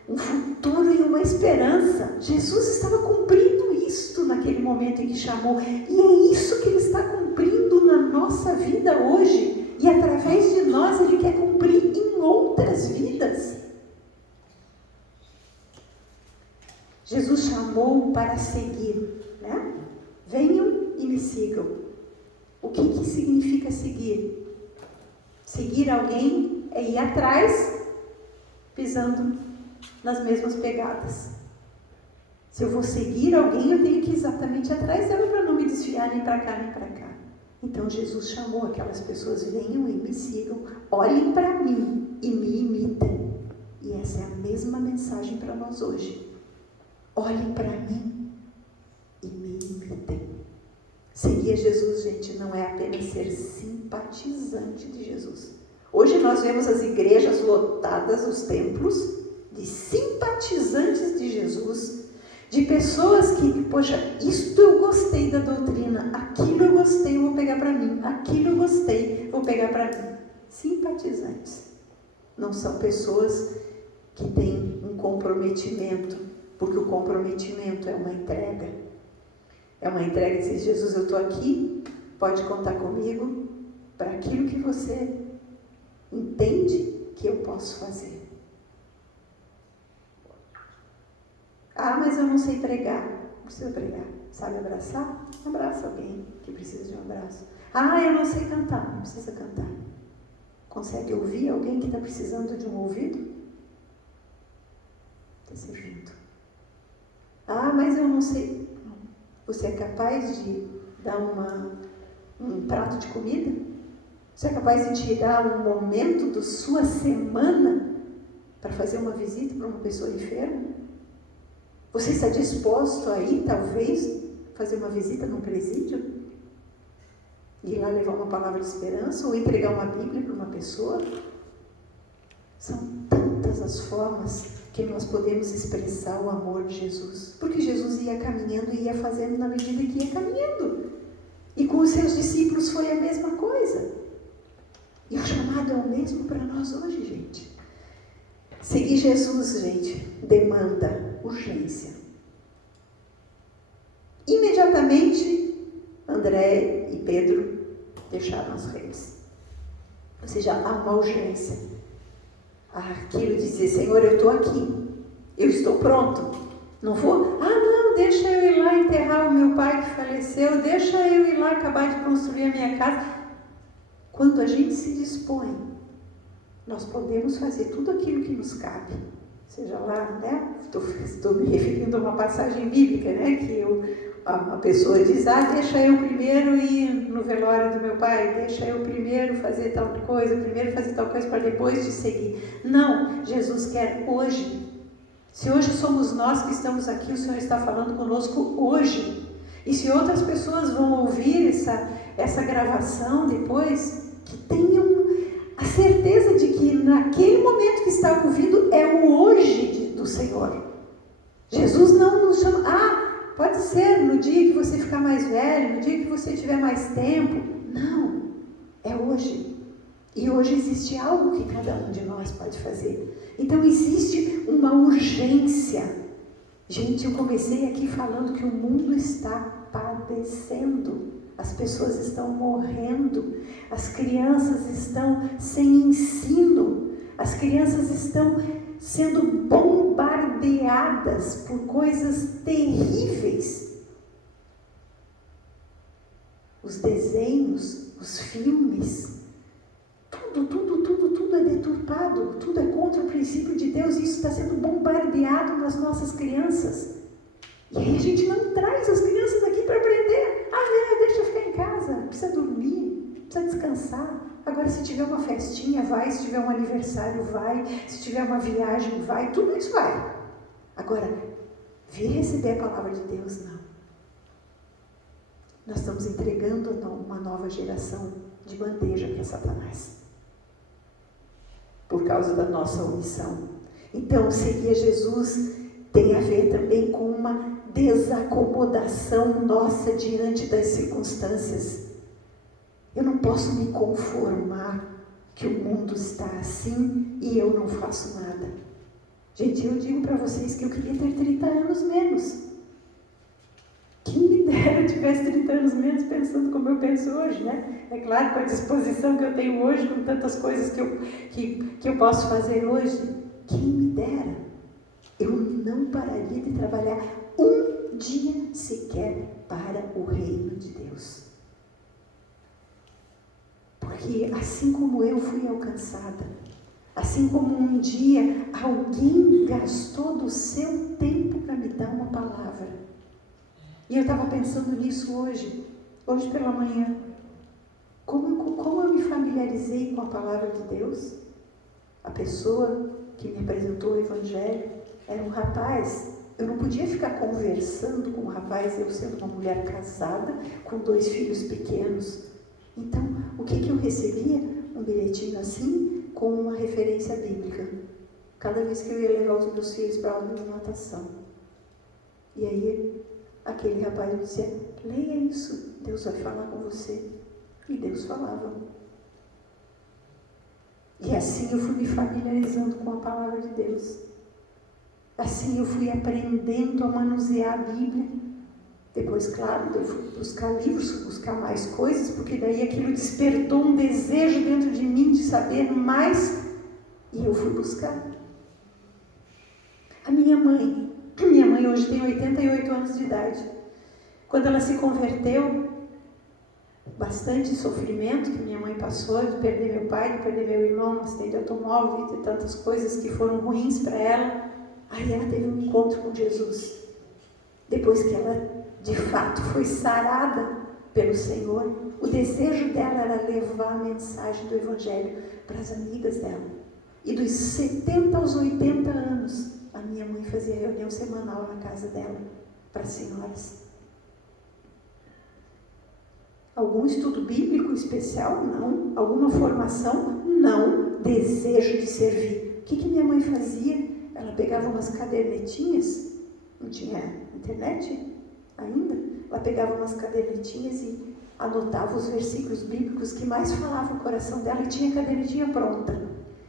um futuro e uma esperança. Jesus estava cumprindo isto naquele momento em que chamou, e é isso que ele está cumprindo na nossa vida hoje, e através de nós ele quer cumprir em outras vidas. Jesus chamou para seguir, né? Venham e me sigam. O que significa seguir? Seguir alguém é ir atrás, pisando nas mesmas pegadas. Se eu vou seguir alguém, eu tenho que ir exatamente atrás dela para não me desviar nem para cá nem para cá. Então Jesus chamou aquelas pessoas, venham e me sigam, olhem para mim e me imitem. E essa é a mesma mensagem para nós hoje. Olhem para mim e me imitem. Seguir Jesus, gente, não é apenas ser simpatizante de Jesus. Hoje nós vemos as igrejas lotadas, os templos, de simpatizantes de Jesus, de pessoas que, poxa, isto eu gostei da doutrina, aquilo eu gostei, vou pegar para mim, aquilo eu gostei, vou pegar para mim. Simpatizantes. Não são pessoas que têm um comprometimento, porque o comprometimento é uma entrega. É uma entrega de dizer, Jesus, eu estou aqui, pode contar comigo para aquilo que você entende que eu posso fazer. Ah, mas eu não sei pregar. Não precisa pregar. Sabe abraçar? Abraça alguém que precisa de um abraço. Ah, eu não sei cantar. Não precisa cantar. Consegue ouvir alguém que está precisando de um ouvido? Está servindo. Ah, mas eu não sei. Você é capaz de dar um prato de comida? Você é capaz de tirar um momento da sua semana para fazer uma visita para uma pessoa enferma? Você está disposto a ir, talvez, fazer uma visita num presídio? Ir lá levar uma palavra de esperança ou entregar uma Bíblia para uma pessoa? São tantas as formas que nós podemos expressar o amor de Jesus. Porque Jesus ia caminhando e ia fazendo na medida que ia caminhando. E com os seus discípulos foi a mesma coisa. E o chamado é o mesmo para nós hoje, gente. Seguir Jesus, gente, demanda urgência. Imediatamente, André e Pedro deixaram as redes. Ou seja, há uma urgência. Aquilo de dizer, Senhor, eu estou aqui, eu estou pronto. Não vou, não, deixa eu ir lá enterrar o meu pai que faleceu, deixa eu ir lá acabar de construir a minha casa. Quando a gente se dispõe, nós podemos fazer tudo aquilo que nos cabe. Seja lá, né? Estou me referindo a uma passagem bíblica, né? Que a pessoa diz, deixa eu primeiro ir no velório do meu pai, deixa eu primeiro fazer tal coisa para depois te seguir. Não, Jesus quer hoje. Se hoje somos nós que estamos aqui, o Senhor está falando conosco hoje. E se outras pessoas vão ouvir essa gravação depois, que tenham a certeza de que naquele momento que está ouvindo é o hoje do Senhor. Jesus não nos chama, Pode ser no dia que você ficar mais velho, no dia que você tiver mais tempo. Não, é hoje. E hoje existe algo que cada um de nós pode fazer. Então existe uma urgência. Gente, eu comecei aqui falando que o mundo está padecendo. As pessoas estão morrendo. As crianças estão sem ensino. As crianças estão sendo bombardeadas por coisas terríveis. Os desenhos, os filmes, tudo é deturpado, tudo é contra o princípio de Deus, e isso está sendo bombardeado nas nossas crianças. E aí a gente não traz as crianças aqui para aprender. Não, deixa eu ficar em casa, precisa dormir, precisa descansar. Agora, se tiver uma festinha, vai, se tiver um aniversário, vai, se tiver uma viagem, vai, tudo isso vai. Agora, vir receber a palavra de Deus, não. Nós estamos entregando uma nova geração de bandeja para Satanás, por causa da nossa omissão. Então, seguir Jesus tem a ver também com uma desacomodação nossa diante das circunstâncias. Eu não posso me conformar que o mundo está assim e eu não faço nada. Gente, eu digo para vocês que eu queria ter 30 anos menos. Quem me dera eu tivesse 30 anos menos pensando como eu penso hoje, né? É claro, com a disposição que eu tenho hoje, com tantas coisas que eu posso fazer hoje, quem me dera. Eu não pararia de trabalhar um dia sequer para o reino de Deus. Porque assim como eu fui alcançada, assim como um dia alguém gastou do seu tempo para me dar uma palavra. E eu estava pensando nisso hoje pela manhã. Como eu me familiarizei com a palavra de Deus? A pessoa que me apresentou o Evangelho era um rapaz. Eu não podia ficar conversando com o rapaz, eu sendo uma mulher casada, com 2 filhos pequenos. Então, o que eu recebia? Um bilhetinho assim, com uma referência bíblica. Cada vez que eu ia levar os meus filhos para a aula de natação. E aí, aquele rapaz me dizia, leia isso, Deus vai falar com você. E Deus falava. E assim eu fui me familiarizando com a palavra de Deus. Assim eu fui aprendendo a manusear a Bíblia. Depois, claro, eu fui buscar livros, fui buscar mais coisas, porque daí aquilo despertou um desejo dentro de mim de saber mais, e eu fui buscar. A minha mãe hoje tem 88 anos de idade. Quando ela se converteu, bastante sofrimento que minha mãe passou, de perder meu pai, de perder meu irmão no acidente de automóvel, de tantas coisas que foram ruins para ela. Aí ela teve um encontro com Jesus. Depois que ela, de fato, foi sarada pelo Senhor, o desejo dela era levar a mensagem do Evangelho para as amigas dela. E dos 70 aos 80 anos, a minha mãe fazia reunião semanal na casa dela, para as senhoras. Algum estudo bíblico especial? Não. Alguma formação? Não. Desejo de servir. O que minha mãe fazia? Ela pegava umas cadernetinhas, não tinha internet ainda, ela pegava umas cadernetinhas e anotava os versículos bíblicos que mais falavam o coração dela, e tinha a cadernetinha pronta.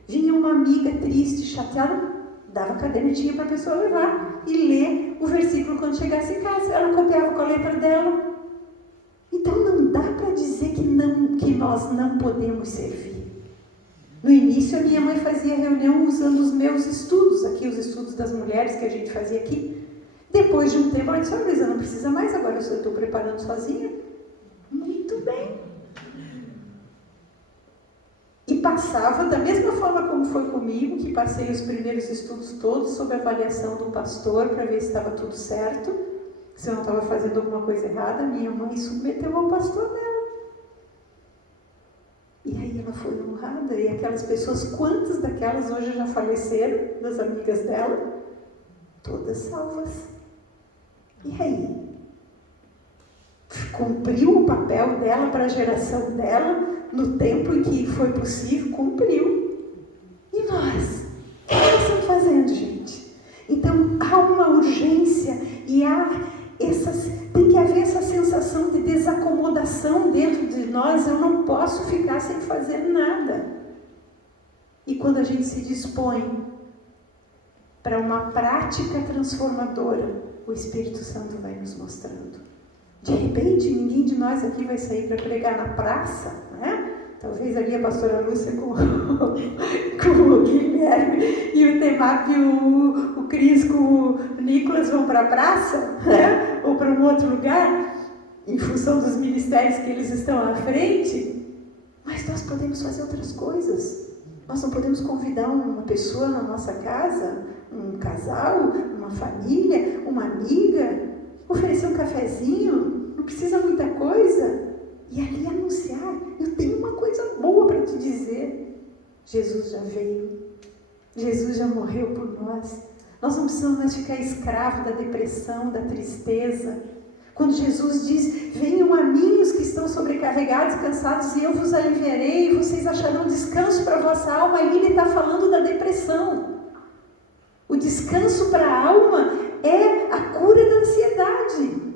Vinha uma amiga triste, chateada, dava a cadernetinha para a pessoa levar e ler o versículo quando chegasse em casa. Ela copiava com a letra dela. Então não dá para dizer que nós não podemos servir. No início a minha mãe fazia reunião usando os meus estudos, aqui os estudos das mulheres que a gente fazia aqui. Depois de um tempo ela disse, Luísa, não precisa mais, agora eu estou preparando sozinha. Muito bem. E passava da mesma forma como foi comigo, que passei os primeiros estudos todos sob a avaliação do pastor para ver se estava tudo certo, se eu não estava fazendo alguma coisa errada. Minha mãe submeteu ao pastor dela. E aí ela foi honrada, e aquelas pessoas, quantas daquelas hoje já faleceram, das amigas dela? Todas salvas. E aí? Cumpriu o papel dela para a geração dela, no tempo em que foi possível, cumpriu. E nós? O que nós estamos fazendo, gente? Então, há uma urgência e há Tem que haver essa sensação de desacomodação dentro de nós. Eu não posso ficar sem fazer nada. E quando a gente se dispõe para uma prática transformadora, o Espírito Santo vai nos mostrando. De repente, ninguém de nós aqui vai sair para pregar na praça, né? Talvez ali a pastora Lúcia com o Guilherme e o Temap e o Cris com o Nicolas vão para a praça, né? Ou para um outro lugar, em função dos ministérios que eles estão à frente. Mas nós podemos fazer outras coisas. Nós não podemos convidar uma pessoa na nossa casa, um casal, uma família, uma amiga, oferecer um cafezinho, não precisa muita coisa, e ali anunciar: eu tenho uma coisa boa para te dizer. Jesus já veio, Jesus já morreu por nós. Nós não precisamos mais ficar escravos da depressão, da tristeza. Quando Jesus diz: venham a mim os que estão sobrecarregados e cansados, e eu vos aliviarei, e vocês acharão descanso para a vossa alma, aí ele está falando da depressão. O descanso para a alma é a cura da ansiedade.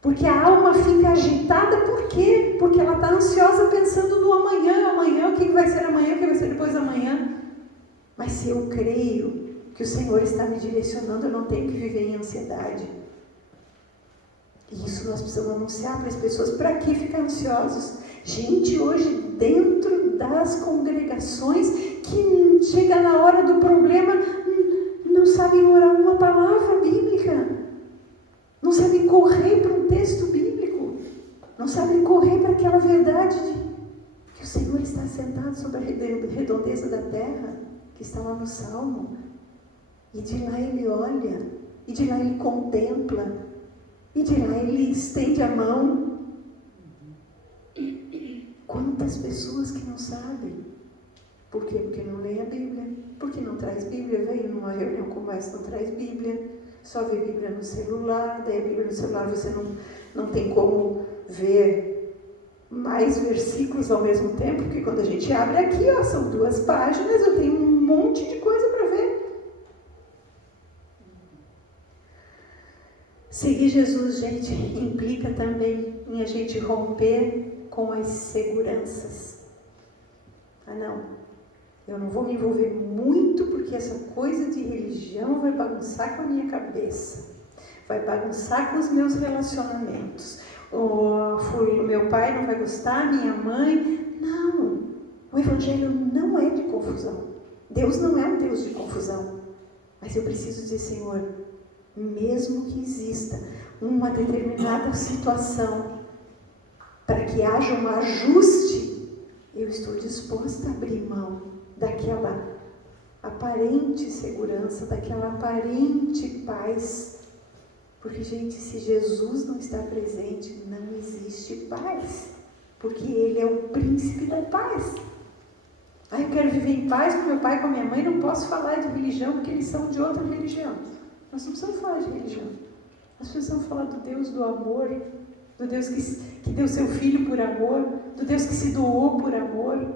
Porque a alma fica agitada, por quê? Porque ela está ansiosa pensando no amanhã. Amanhã, o que vai ser amanhã, o que vai ser depois da manhã. Mas se eu creio que o Senhor está me direcionando, eu não tenho que viver em ansiedade. E isso nós precisamos anunciar para as pessoas. Para que ficar ansiosos? Gente, hoje dentro das congregações, que chega na hora do problema, não sabem orar uma palavra bíblica, não sabem correr para um texto bíblico, não sabem correr para aquela verdade de que o Senhor está sentado sobre a redondeza da terra, que está lá no Salmo, e de lá Ele olha, e de lá Ele contempla, e de lá Ele estende a mão. Quantas pessoas que não sabem? Por quê? Porque não lê a Bíblia, porque não traz Bíblia, veio numa reunião como essa, não traz Bíblia, só vê Bíblia no celular, daí a Bíblia no celular você não tem como ver mais versículos ao mesmo tempo, porque quando a gente abre aqui, ó, são 2 páginas, eu tenho um monte de coisa para ver. Seguir Jesus, gente, implica também em a gente romper com as seguranças. Não, eu não vou me envolver muito, porque essa coisa de religião vai bagunçar com a minha cabeça, vai bagunçar com os meus relacionamentos. O meu pai não vai gostar, minha mãe. Não, o Evangelho não é de confusão. Deus não é um Deus de confusão. Mas eu preciso dizer: Senhor, mesmo que exista uma determinada situação, para que haja um ajuste, eu estou disposta a abrir mão daquela aparente segurança, daquela aparente paz. Porque, gente, se Jesus não está presente, não existe paz. Porque Ele é o príncipe da paz. Eu quero viver em paz com meu pai, com a minha mãe, não posso falar de religião, porque eles são de outra religião. Nós não precisamos falar de religião. Nós precisamos falar do Deus do amor, do Deus que deu seu Filho por amor, do Deus que se doou por amor.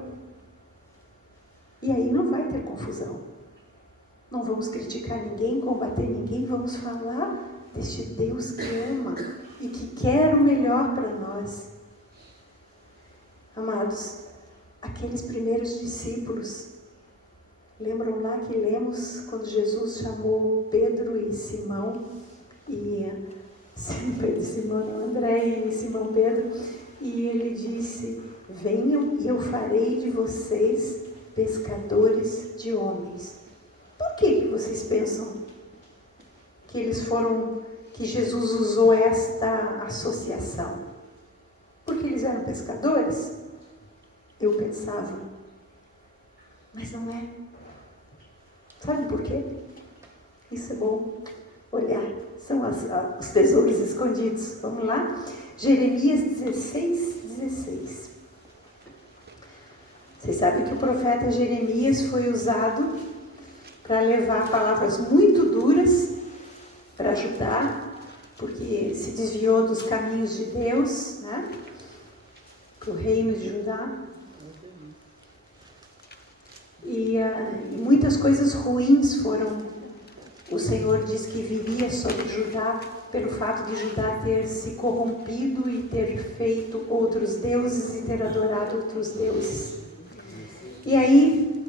E aí não vai ter confusão. Não vamos criticar ninguém, combater ninguém, vamos falar deste Deus que ama e que quer o melhor para nós. Amados, aqueles primeiros discípulos, lembram lá que lemos quando Jesus chamou Pedro e Simão, André e Simão Pedro, e ele disse: venham e eu farei de vocês pescadores de homens. Por que vocês pensam que Jesus usou esta associação? Porque eles eram pescadores? Eu pensava, mas não é. Sabe por quê? Isso é bom olhar. São os tesouros escondidos. Vamos lá? Jeremias 16. Vocês sabem que o profeta Jeremias foi usado para levar palavras muito duras para Judá, porque se desviou dos caminhos de Deus, né? Para o reino de Judá. E muitas coisas ruins foram O Senhor diz que viria sobre Judá pelo fato de Judá ter se corrompido e ter feito outros deuses e ter adorado outros deuses. E aí,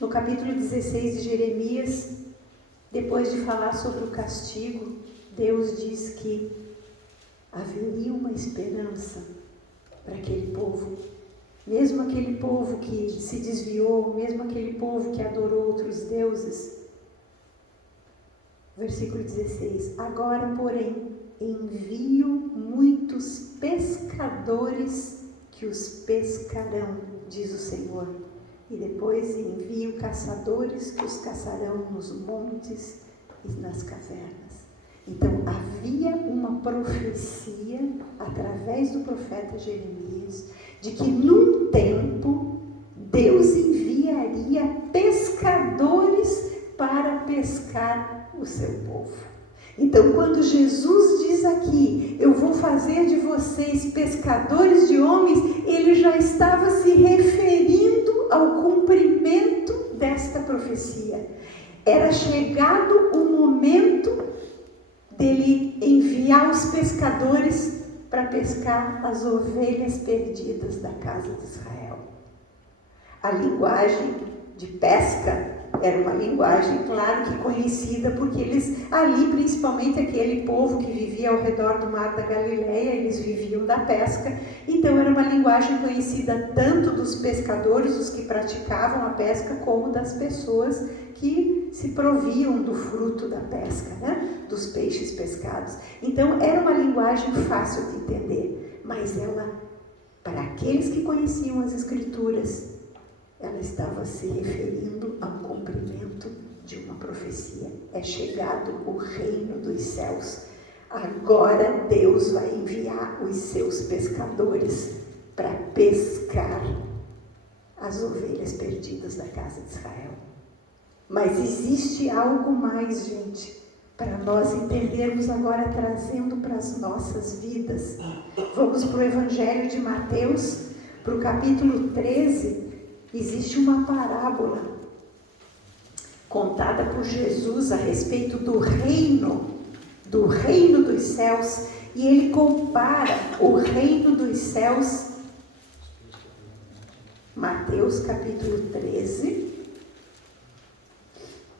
no capítulo 16 de Jeremias, depois de falar sobre o castigo, Deus diz que haveria uma esperança para aquele povo. Mesmo aquele povo que se desviou, mesmo aquele povo que adorou outros deuses. Versículo 16. Agora, porém, envio muitos pescadores que os pescarão, diz o Senhor. E depois envio caçadores que os caçarão nos montes e nas cavernas. Então, havia uma profecia, através do profeta Jeremias, de que num tempo Deus enviaria pescadores para pescar o seu povo. Então, quando Jesus diz aqui, eu vou fazer de vocês pescadores de homens, ele já estava se referindo ao cumprimento desta profecia. Era chegado o momento dele enviar os pescadores para pescar as ovelhas perdidas da casa de Israel. A linguagem de pesca era uma linguagem, claro que conhecida, porque eles ali, principalmente aquele povo que vivia ao redor do mar da Galileia, eles viviam da pesca, então era uma linguagem conhecida tanto dos pescadores, os que praticavam a pesca, como das pessoas que se proviam do fruto da pesca, né? Dos peixes pescados. Então era uma linguagem fácil de entender, mas ela, para aqueles que conheciam as Escrituras, ela estava se referindo ao cumprimento de uma profecia. É chegado o reino dos céus. Agora Deus vai enviar os seus pescadores para pescar as ovelhas perdidas da casa de Israel. Mas existe algo mais, gente, para nós entendermos agora, trazendo para as nossas vidas. Vamos para o Evangelho de Mateus, para o capítulo 13. Existe uma parábola contada por Jesus a respeito do reino dos céus, e ele compara o reino dos céus, Mateus capítulo 13,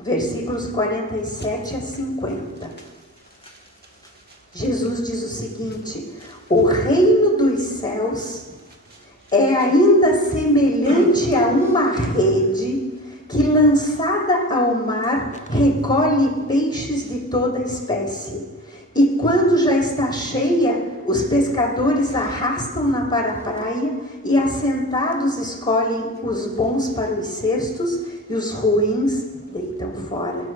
versículos 47 a 50. Jesus diz o seguinte: o reino dos céus é ainda semelhante a uma rede que, lançada ao mar, recolhe peixes de toda espécie. E quando já está cheia, os pescadores arrastam-na para a praia e, assentados, escolhem os bons para os cestos e os ruins deitam fora.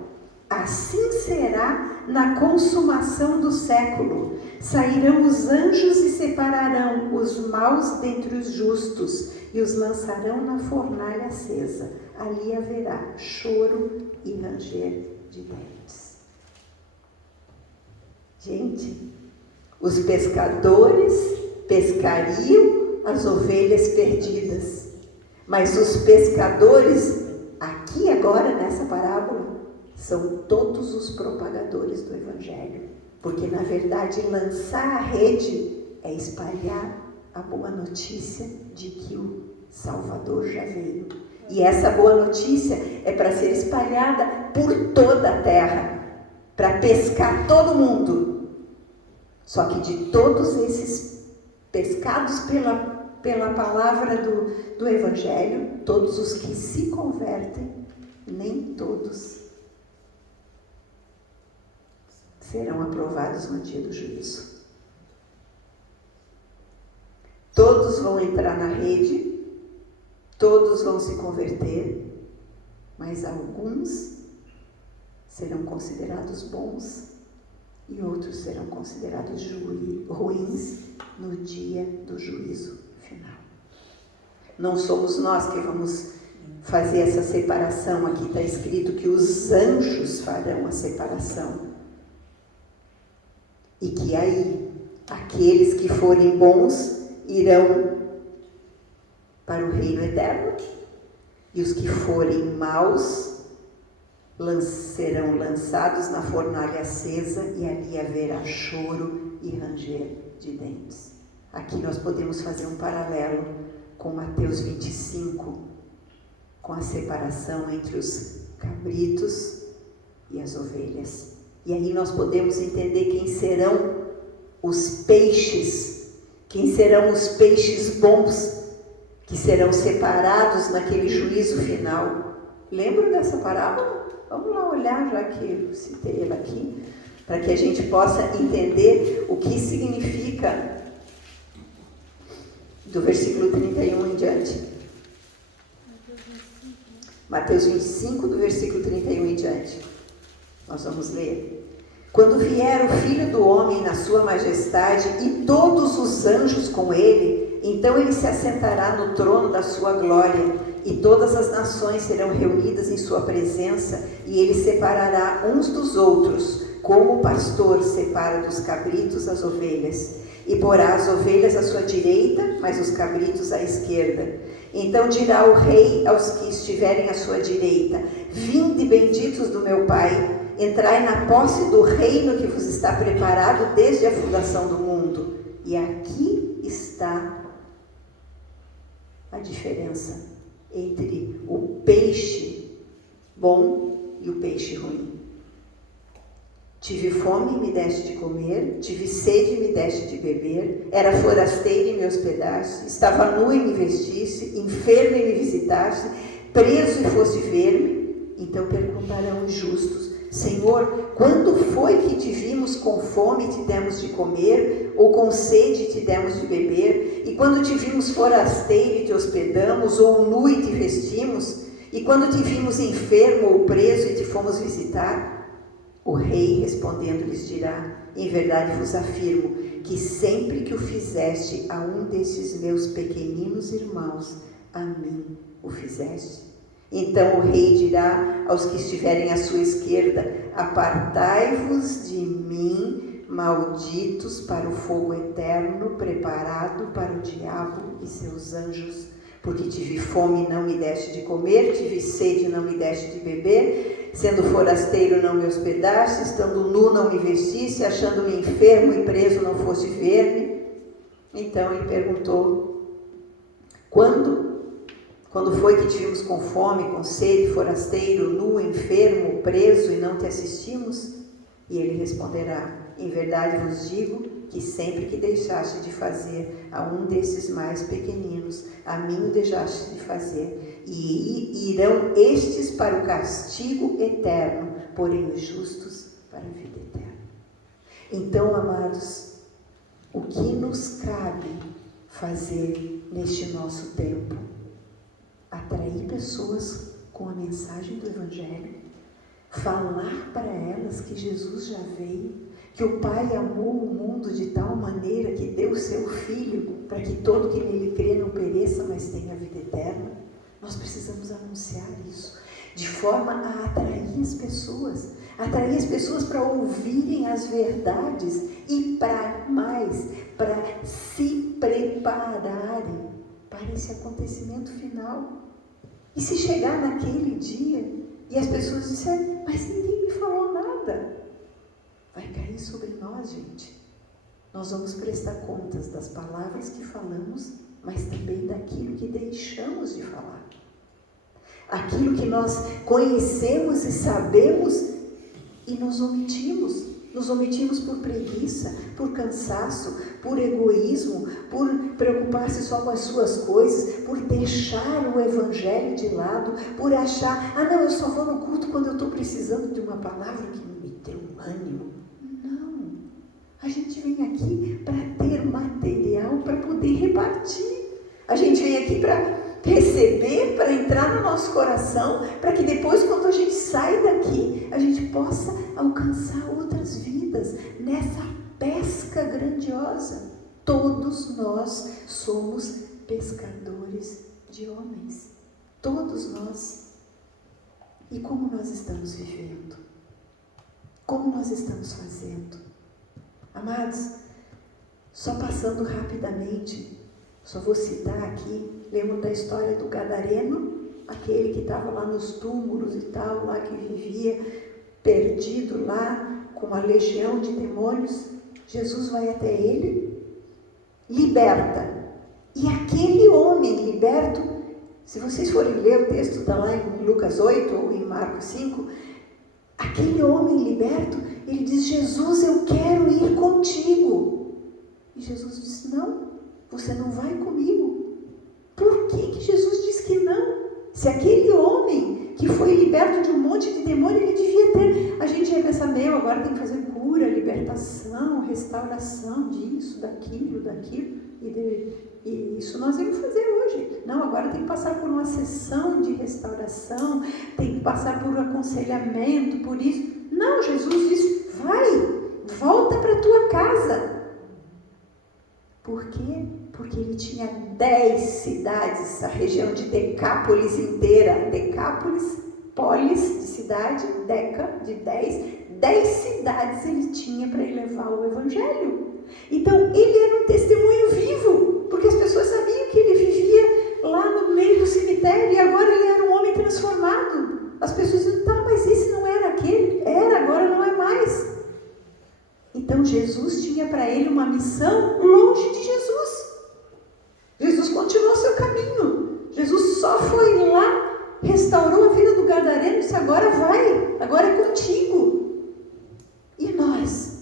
Assim será na consumação do século. Sairão os anjos e separarão os maus dentre os justos e os lançarão na fornalha acesa. Ali haverá choro e ranger de dentes. Gente, os pescadores pescariam as ovelhas perdidas, mas os pescadores, aqui agora nessa parábola, são todos os propagadores do Evangelho. Porque, na verdade, lançar a rede é espalhar a boa notícia de que o Salvador já veio. E essa boa notícia é para ser espalhada por toda a terra, para pescar todo mundo. Só que de todos esses pescados pela palavra do Evangelho, todos os que se convertem, nem todos serão aprovados no dia do juízo. Todos vão entrar na rede, todos vão se converter, mas alguns serão considerados bons e outros serão considerados ruins no dia do juízo final. Não somos nós que vamos fazer essa separação. Aqui está escrito que os anjos farão a separação. E que aí, aqueles que forem bons irão para o reino eterno, E os que forem maus serão lançados na fornalha acesa, e ali haverá choro e ranger de dentes. Aqui nós podemos fazer um paralelo com Mateus 25, com a separação entre os cabritos e as ovelhas. E aí nós podemos entender quem serão os peixes bons, que serão separados naquele juízo final. Lembram dessa parábola? Vamos lá olhar, já que eu citei ela aqui, para que a gente possa entender o que significa do versículo 31 em diante. Mateus 25, do versículo 31 em diante. Nós vamos ler. Quando vier o Filho do Homem na sua majestade e todos os anjos com ele, então ele se assentará no trono da sua glória, e todas as nações serão reunidas em sua presença, e ele separará uns dos outros, como o pastor separa dos cabritos as ovelhas, e porá as ovelhas à sua direita, mas os cabritos à esquerda. Então dirá o rei aos que estiverem à sua direita: vinde, benditos do meu Pai, entrai na posse do reino que vos está preparado desde a fundação do mundo. E aqui está a diferença entre o peixe bom e o peixe ruim. Tive fome e me deste de comer, tive sede e me deste de beber, era forasteiro e me hospedaste, estava nu e me vestiste, enfermo e me visitaste, preso e foste ver-me. Então perguntarão os justos: Senhor, quando foi que te vimos com fome e te demos de comer, ou com sede e te demos de beber? E quando te vimos forasteiro e te hospedamos, ou nu e te vestimos? E quando te vimos enfermo ou preso e te fomos visitar? O rei respondendo lhes dirá: em verdade vos afirmo que sempre que o fizeste a um desses meus pequeninos irmãos, a mim o fizeste. Então o rei dirá aos que estiverem à sua esquerda: apartai-vos de mim, malditos, para o fogo eterno, preparado para o diabo e seus anjos. Porque tive fome e não me deste de comer, tive sede e não me deste de beber, sendo forasteiro não me hospedaste, estando nu não me vestiste, achando-me enfermo e preso não foste ver-me. Então ele perguntou: quando foi que te vimos com fome, com sede, forasteiro, nu, enfermo, preso e não te assistimos? E ele responderá: em verdade vos digo que sempre que deixaste de fazer a um desses mais pequeninos, a mim o deixaste de fazer. E irão estes para o castigo eterno, porém os justos para a vida eterna. Então, amados, o que nos cabe fazer neste nosso tempo? Atrair pessoas com a mensagem do Evangelho, falar para elas que Jesus já veio, que o Pai amou o mundo de tal maneira que deu o seu Filho para que todo que nele crê não pereça, mas tenha vida eterna. Nós precisamos anunciar isso, de forma a atrair as pessoas para ouvirem as verdades e para se prepararem para esse acontecimento final. E se chegar naquele dia e as pessoas disserem: mas ninguém me falou nada, vai cair sobre nós, gente. Nós vamos prestar contas das palavras que falamos, mas também daquilo que deixamos de falar. Aquilo que nós conhecemos e sabemos e nos omitimos. Nos omitimos por preguiça, por cansaço, por egoísmo, por preocupar-se só com as suas coisas, por deixar o Evangelho de lado, por achar: ah não, eu só vou no culto quando eu estou precisando de uma palavra que me dê um ânimo. Não, a gente vem aqui para ter material para poder repartir. A gente vem aqui para receber, para entrar no nosso coração, para que depois, quando a gente sai daqui, a gente possa alcançar outras vidas nessa pesca grandiosa. Todos nós somos pescadores de homens, todos nós. E como nós estamos vivendo? Como nós estamos fazendo? Amados, só passando rapidamente, só vou citar aqui, lembro da história do gadareno, aquele que estava lá nos túmulos e tal, lá que vivia perdido lá, com uma legião de demônios, Jesus vai até ele, liberta. E aquele homem liberto, se vocês forem ler o texto, está lá em Lucas 8 ou em Marcos 5, aquele homem liberto, ele diz: Jesus, eu quero ir contigo. E Jesus disse: não, você não vai comigo. Por que Jesus disse que não? Se aquele homem que foi liberto de um monte de demônio, ele devia ter... A gente ia pensar, agora tem que fazer cura, libertação, restauração disso, daquilo. E isso nós vamos fazer hoje. Não, agora tem que passar por uma sessão de restauração, tem que passar por um aconselhamento, por isso. Não, Jesus disse: vai, volta para a tua casa. Por quê? Porque ele tinha 10 cidades, a região de Decápolis inteira. Decápolis, polis de cidade, deca de 10 cidades ele tinha para levar o evangelho. Então ele era um testemunho vivo, porque as pessoas sabiam que ele vivia lá no meio do cemitério e agora ele era um homem transformado. As pessoas diziam: tá, mas esse não era aquele? Era, agora não é mais. Então Jesus tinha para ele uma missão longe de Jesus. Jesus continuou seu caminho. Jesus só foi lá, restaurou a vida do gadareno e disse: agora vai, agora é contigo. E nós?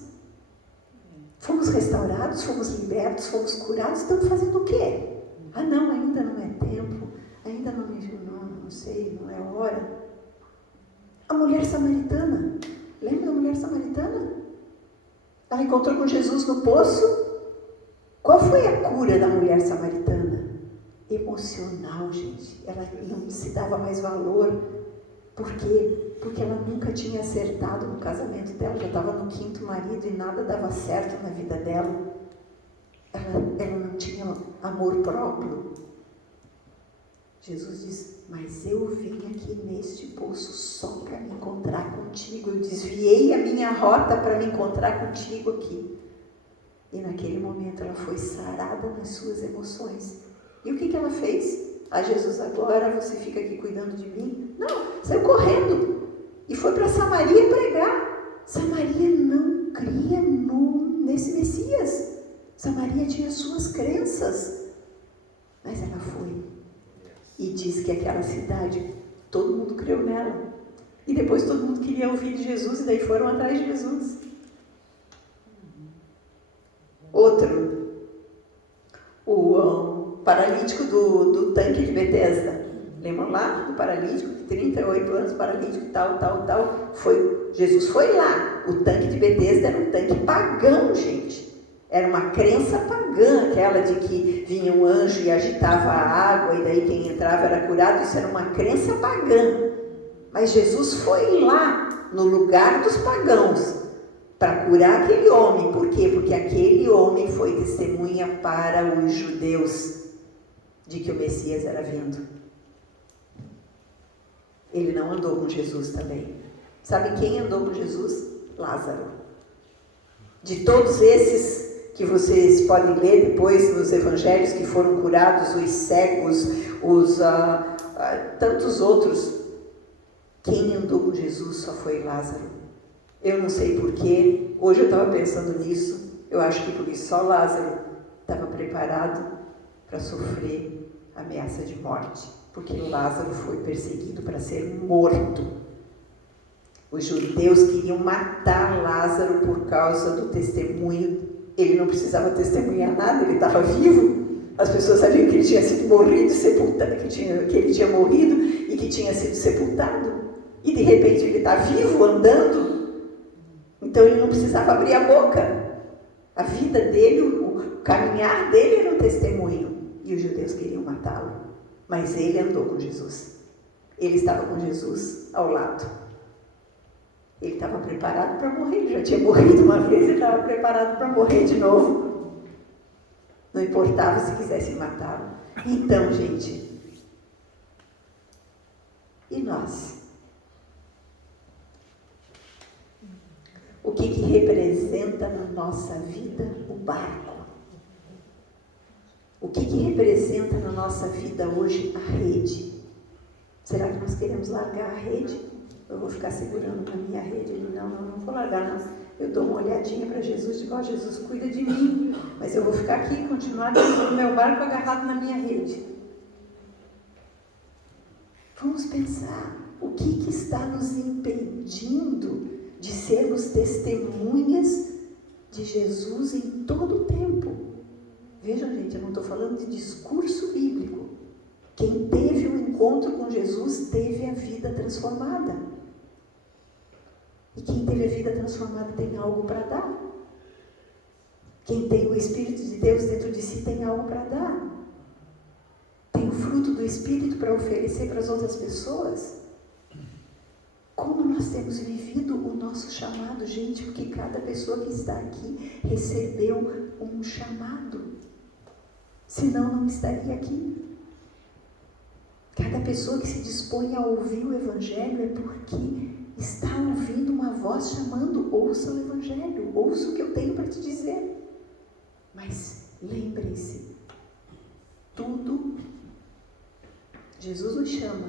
Fomos restaurados, fomos libertos, fomos curados, estamos fazendo o quê? Ah não, ainda não é tempo, ainda não sei, não é hora. A mulher samaritana, lembra da mulher samaritana? Ela encontrou com Jesus no poço. Qual foi a cura da mulher samaritana? Emocional, gente. Ela não se dava mais valor. Por quê? Porque ela nunca tinha acertado no casamento dela. Já estava no 5º marido e nada dava certo na vida dela. Ela não tinha amor próprio. Jesus diz: mas eu vim aqui neste poço só para me encontrar contigo. Eu desviei a minha rota para me encontrar contigo aqui. E naquele momento ela foi sarada nas suas emoções. E o que ela fez? Ah, Jesus, agora você fica aqui cuidando de mim? Não, saiu correndo e foi para Samaria pregar. Samaria não cria nesse Messias. Samaria tinha suas crenças, mas ela foi. E diz que aquela cidade, todo mundo creu nela. E depois todo mundo queria ouvir de Jesus, e daí foram atrás de Jesus. Outro, o paralítico do tanque de Betesda. Lembram lá do paralítico, de 38 anos, paralítico, tal. Jesus foi lá. O tanque de Betesda era um tanque pagão, gente. Era uma crença pagã, aquela de que vinha um anjo e agitava a água e daí quem entrava era curado. Isso era uma crença pagã. Mas Jesus foi lá, no lugar dos pagãos, para curar aquele homem. Por quê? Porque aquele homem foi testemunha para os judeus de que o Messias era vindo. Ele não andou com Jesus também. Sabe quem andou com Jesus? Lázaro. De todos esses que vocês podem ler depois nos evangelhos que foram curados, os cegos, tantos outros, quem andou com Jesus só foi Lázaro. Eu não sei porquê, hoje eu estava pensando nisso, eu acho que porque só Lázaro estava preparado para sofrer ameaça de morte, porque Lázaro foi perseguido para ser morto. Os judeus queriam matar Lázaro por causa do testemunho. Ele não precisava testemunhar nada, ele estava vivo. As pessoas sabiam que ele tinha sido morrido, sepultado, que ele tinha morrido e que tinha sido sepultado. E de repente ele está vivo, andando. Então ele não precisava abrir a boca. A vida dele, o caminhar dele era um testemunho. E os judeus queriam matá-lo. Mas ele andou com Jesus. Ele estava com Jesus ao lado. Ele estava preparado para morrer, ele já tinha morrido uma vez, ele estava preparado para morrer de novo. Não importava se quisessem matá-lo. Então, gente, e nós? O que representa na nossa vida o barco? O que representa na nossa vida hoje a rede? Será que nós queremos largar a rede? Eu vou ficar segurando na minha rede? Ele, não vou largar, não. Eu dou uma olhadinha para Jesus e digo, ó, Jesus, cuida de mim, mas eu vou ficar aqui e continuar no meu barco agarrado na minha rede. Vamos pensar, o que está nos impedindo de sermos testemunhas de Jesus em todo o tempo? Vejam, gente, eu não estou falando de discurso bíblico. Quem teve um encontro com Jesus teve a vida transformada. E quem teve a vida transformada tem algo para dar. Quem tem o Espírito de Deus dentro de si tem algo para dar. Tem o fruto do Espírito para oferecer para as outras pessoas. Como nós temos vivido o nosso chamado, gente, porque cada pessoa que está aqui recebeu um chamado. Senão não estaria aqui. Cada pessoa que se dispõe a ouvir o Evangelho é porque está ouvindo uma voz chamando, ouça o Evangelho, ouça o que eu tenho para te dizer. Mas lembrem-se, tudo, Jesus nos chama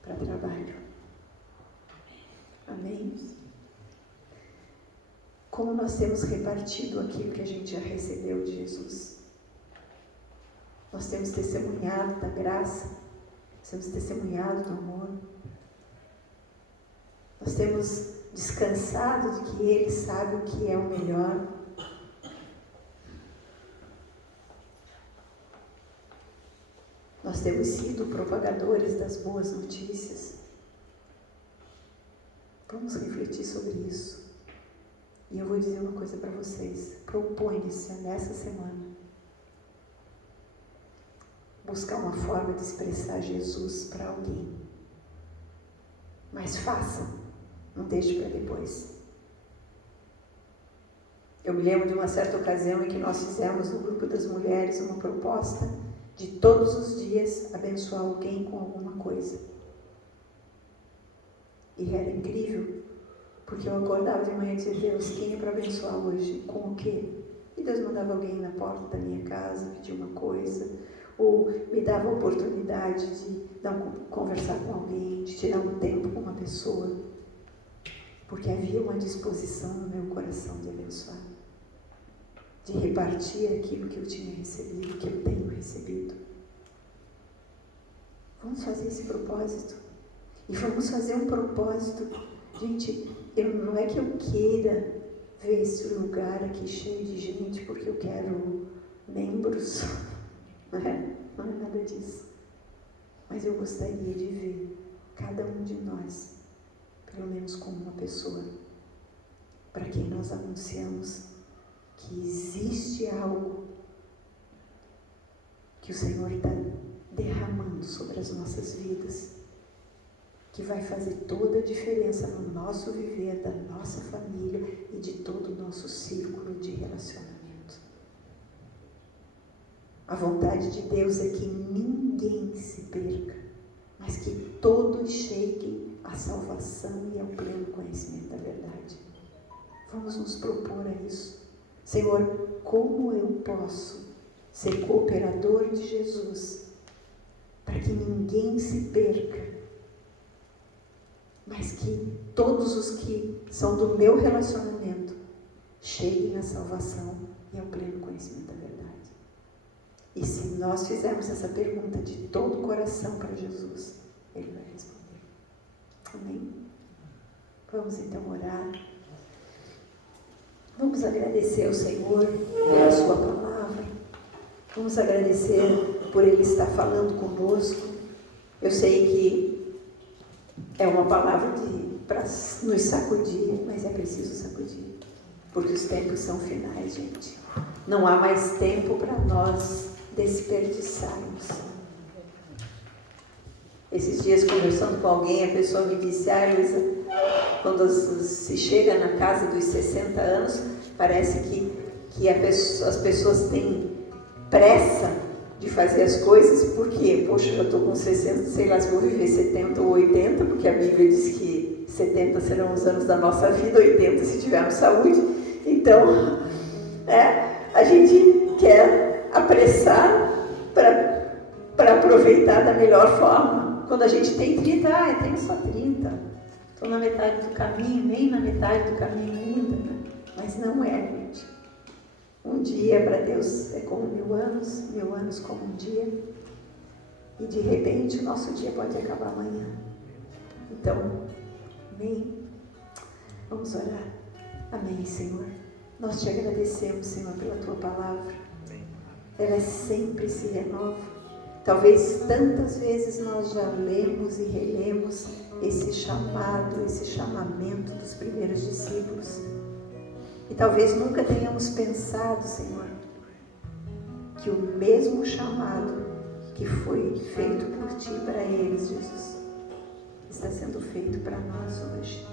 para trabalho. Amém? Como nós temos repartido aquilo que a gente já recebeu de Jesus? Nós temos testemunhado da graça, nós temos testemunhado do amor, nós temos descansado de que Ele sabe o que é o melhor. Nós temos sido propagadores das boas notícias. Vamos refletir sobre isso. E eu vou dizer uma coisa para vocês. Proponha-se nessa semana buscar uma forma de expressar Jesus para alguém. Mas faça, não deixe para depois. Eu me lembro de uma certa ocasião em que nós fizemos no grupo das mulheres uma proposta de todos os dias abençoar alguém com alguma coisa. E era incrível, porque eu acordava de manhã e dizia, Deus, quem é para abençoar hoje? Com o quê? E Deus mandava alguém na porta da minha casa pedir uma coisa, ou me dava a oportunidade de conversar com alguém, de tirar um tempo com uma pessoa, porque havia uma disposição no meu coração de abençoar, de repartir aquilo que eu tinha recebido, que eu tenho recebido. Vamos fazer esse propósito. E vamos fazer um propósito. Gente, não é que eu queira ver esse lugar aqui cheio de gente porque eu quero membros. Não é nada disso. Mas eu gostaria de ver cada um de nós, pelo menos como uma pessoa, para quem nós anunciamos que existe algo que o Senhor está derramando sobre as nossas vidas, que vai fazer toda a diferença no nosso viver, da nossa família e de todo o nosso círculo de relacionamento. A vontade de Deus é que ninguém se perca, mas que todos cheguem à salvação e ao pleno conhecimento da verdade. Vamos nos propor a isso. Senhor, como eu posso ser cooperador de Jesus para que ninguém se perca, mas que todos os que são do meu relacionamento cheguem à salvação e ao pleno conhecimento da verdade. E se nós fizermos essa pergunta de todo o coração para Jesus, Ele vai responder. Amém? Vamos então orar. Vamos agradecer ao Senhor pela Sua palavra. Vamos agradecer por Ele estar falando conosco. Eu sei que é uma palavra para nos sacudir, mas é preciso sacudir, porque os tempos são finais, gente. Não há mais tempo para nós desperdiçarmos. Esses dias, conversando com alguém, a pessoa me disse, Luísa, quando se chega na casa dos 60 anos, parece que as pessoas têm pressa de fazer as coisas, porque, poxa, eu estou com 60, sei lá se vou viver 70 ou 80, porque a Bíblia diz que 70 serão os anos da nossa vida, 80 se tivermos saúde. Então, a gente quer apressar para aproveitar aproveitar da melhor forma. Quando a gente tem 30, eu tenho só 30. Estou na metade do caminho, nem na metade do caminho ainda. Né? Mas não é, gente. Um dia para Deus é como 1000 anos como um dia. E de repente o nosso dia pode acabar amanhã. Então, amém. Vamos orar. Amém, Senhor. Nós te agradecemos, Senhor, pela tua palavra. Ela sempre se renova. Talvez tantas vezes nós já lemos e relemos esse chamado, esse chamamento dos primeiros discípulos. E talvez nunca tenhamos pensado, Senhor, que o mesmo chamado que foi feito por Ti para eles, Jesus, está sendo feito para nós hoje.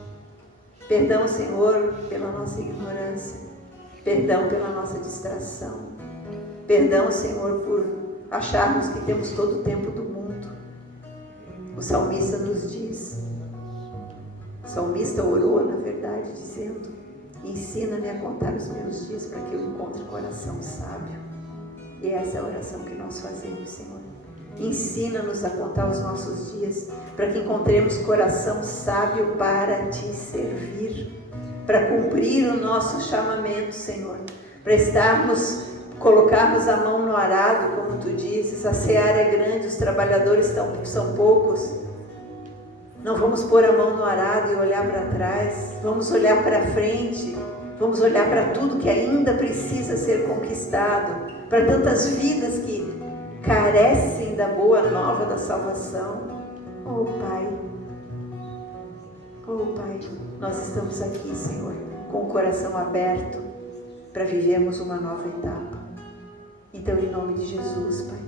Perdão, Senhor, pela nossa ignorância. Perdão pela nossa distração. Perdão, Senhor, por acharmos que temos todo o tempo do mundo. O salmista nos diz, o salmista orou, na verdade, dizendo: ensina-me a contar os meus dias para que eu encontre coração sábio. E essa é a oração que nós fazemos, Senhor. Ensina-nos a contar os nossos dias para que encontremos coração sábio para Te servir, para cumprir o nosso chamamento, Senhor, para colocarmos a mão no arado, como Tu dizes. A seara é grande, os trabalhadores são poucos. Não vamos pôr a mão no arado e olhar para trás, vamos olhar para frente, vamos olhar para tudo que ainda precisa ser conquistado, para tantas vidas que carecem da boa nova da salvação. Oh Pai, nós estamos aqui, Senhor, com o coração aberto para vivermos uma nova etapa. Então, em nome de Jesus, Pai,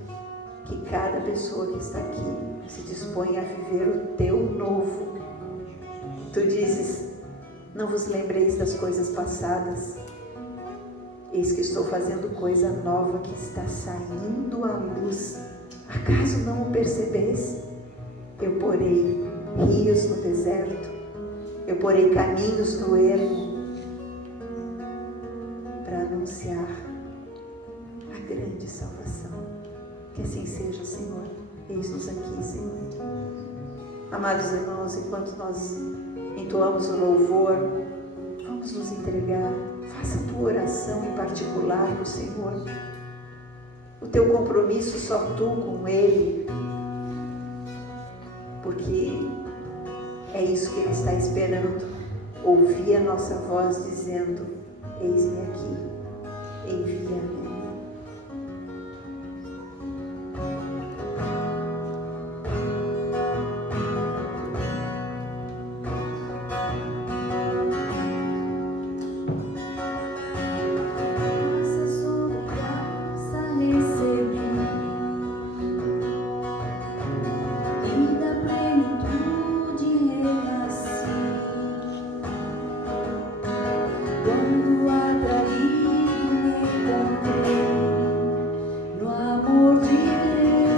que cada pessoa que está aqui se disponha a viver o Teu novo. Tu dizes: não vos lembreis das coisas passadas, eis que estou fazendo coisa nova que está saindo à luz. Acaso não o percebeis? Eu porei rios no deserto, eu porei caminhos no ermo, para anunciar a grande salvação. Que assim seja, Senhor. Eis-nos aqui, Senhor. Amados irmãos, enquanto nós entoamos o louvor, vamos nos entregar. Faça a tua oração em particular para o Senhor. O teu compromisso só tu com Ele. Porque é isso que Ele está esperando. Ouvir a nossa voz dizendo: eis-me aqui, envia-me. Quando atraído me encontrei no amor de Deus,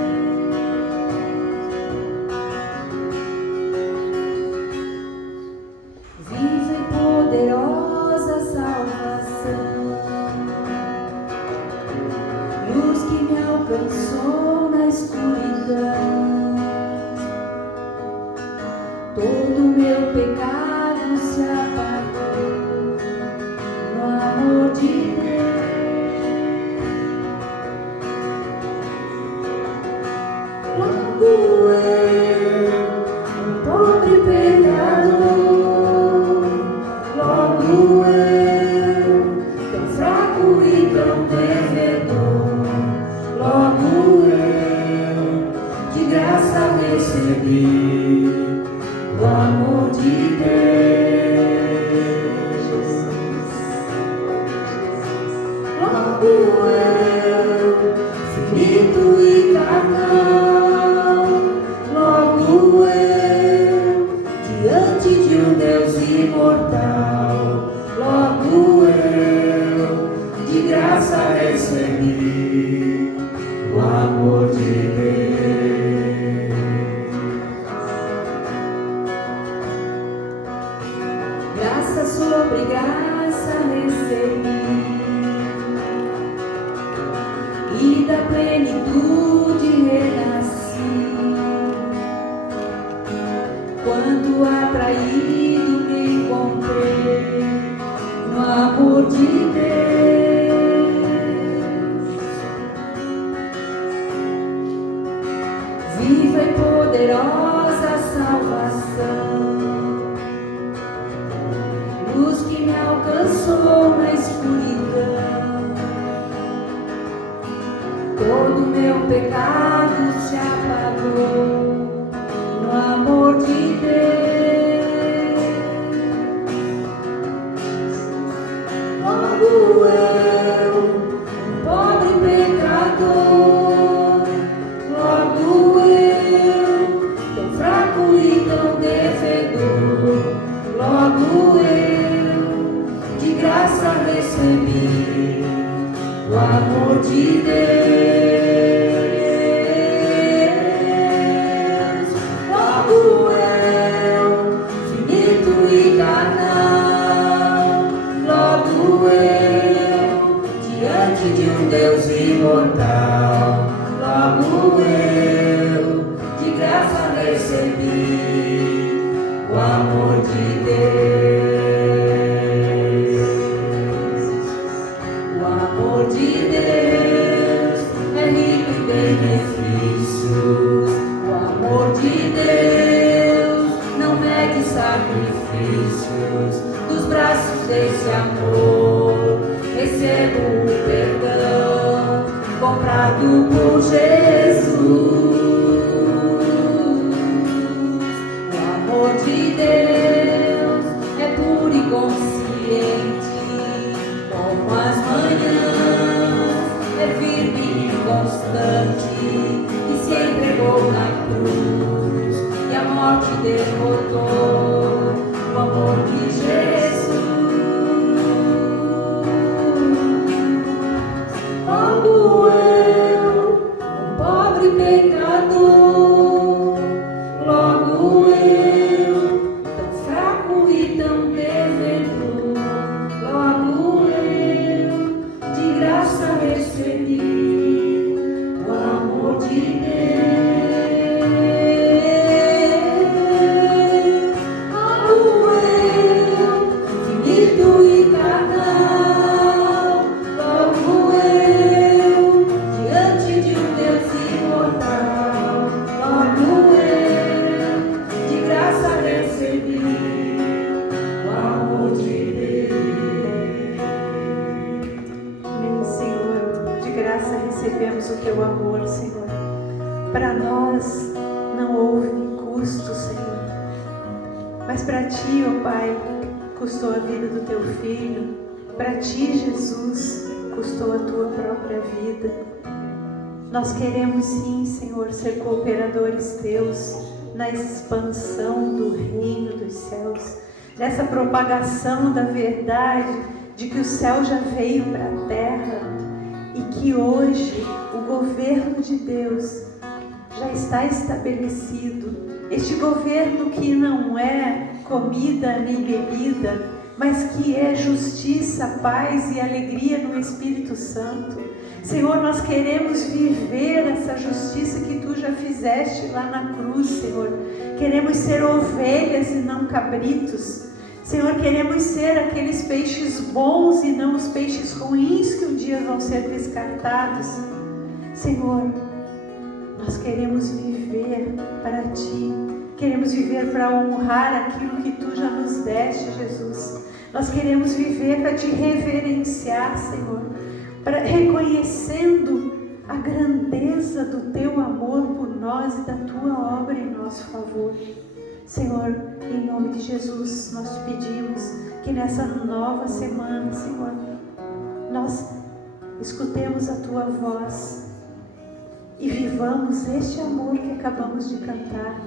viva e poderosa salvação, luz que me alcançou na escuridão, todo meu pecado se apagou. Amor de Deus, logo eu, um pobre pecador, logo eu, tão fraco e tão devedor, logo eu, de graça recebi o amor de Deus. Logo eu, finito e carnal, logo eu, diante de um Deus imortal, logo eu, de graça recebi o amor de Deus. Graça sobre graça recebi, e da plenitude renasci. Quanto atraído me encontrei no amor de Deus. Viva e poderosa salvação, luz que me alcançou na escuridão. Todo meu pecado se apagou no amor de Deus. Logo eu, um pobre pecador, logo eu, tão fraco e tão devedor, logo eu, de graça recebi o amor de Deus. De um Deus imortal, logo eu, de graça recebi o amor de Deus. O amor de Deus é rico em benefícios. O amor de Deus não mede sacrifícios. Dos braços desse amor recebo o perdão comprado por Jesus. O amor de Deus é puro e consciente, como as manhãs, é firme e constante, e se entregou na cruz e a morte derrotou. O amor de Jesus. Logo eu, um pobre pecador, logo eu, tão fraco e tão devedor, logo eu, de graça recebi o amor de Deus. Logo eu, finito e carnal, logo eu, diante de um Deus imortal, logo eu, de graça recebi o amor de Deus. Amém, Senhor. De graça recebemos o teu amor, Senhor. Para nós não houve custo, Senhor. Mas para ti, ó Pai, custou a vida do teu filho. Para ti, Jesus, custou a tua própria vida. Nós queremos sim, Senhor, ser cooperadores teus na expansão do reino dos céus, nessa propagação da verdade de que o céu já veio para a terra e que hoje o governo de Deus já está estabelecido. Este governo que não é comida nem bebida, mas que é justiça, paz e alegria no Espírito Santo. Senhor, nós queremos viver essa justiça que tu já fizeste lá na cruz, Senhor. Queremos ser ovelhas e não cabritos. Senhor, queremos ser aqueles peixes bons e não os peixes ruins que um dia vão ser descartados. Senhor, nós queremos viver para ti. Queremos viver para honrar aquilo que tu já nos deste, Jesus. Nós queremos viver para te reverenciar, Senhor, reconhecendo a grandeza do teu amor por nós e da tua obra em nosso favor. Senhor, em nome de Jesus, nós te pedimos que nessa nova semana, Senhor, nós escutemos a tua voz e vivamos este amor que acabamos de cantar,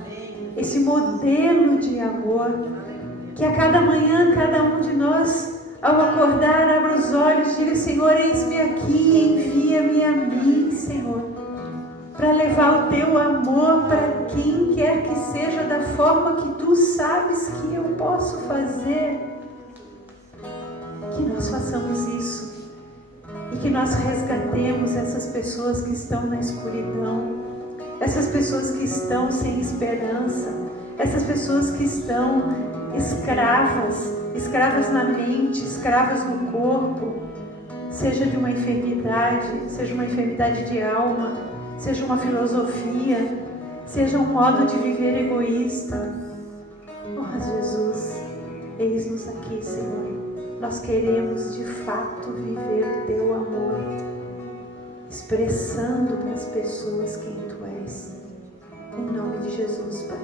esse modelo de amor, que a cada manhã, cada um de nós, ao acordar, abra os olhos e diga: Senhor, eis-me aqui, envia-me a mim, Senhor, para levar o teu amor para quem quer que seja, da forma que tu sabes que eu posso fazer. Que nós façamos isso e que nós resgatemos essas pessoas que estão na escuridão, essas pessoas que estão sem esperança, essas pessoas que estão escravas na mente, escravas no corpo, seja de uma enfermidade, seja uma enfermidade de alma, seja uma filosofia, seja um modo de viver egoísta. Oh Jesus, eis-nos aqui, Senhor. Nós queremos de fato viver o Teu amor, expressando para as pessoas quem Tu és. Em nome de Jesus, Pai,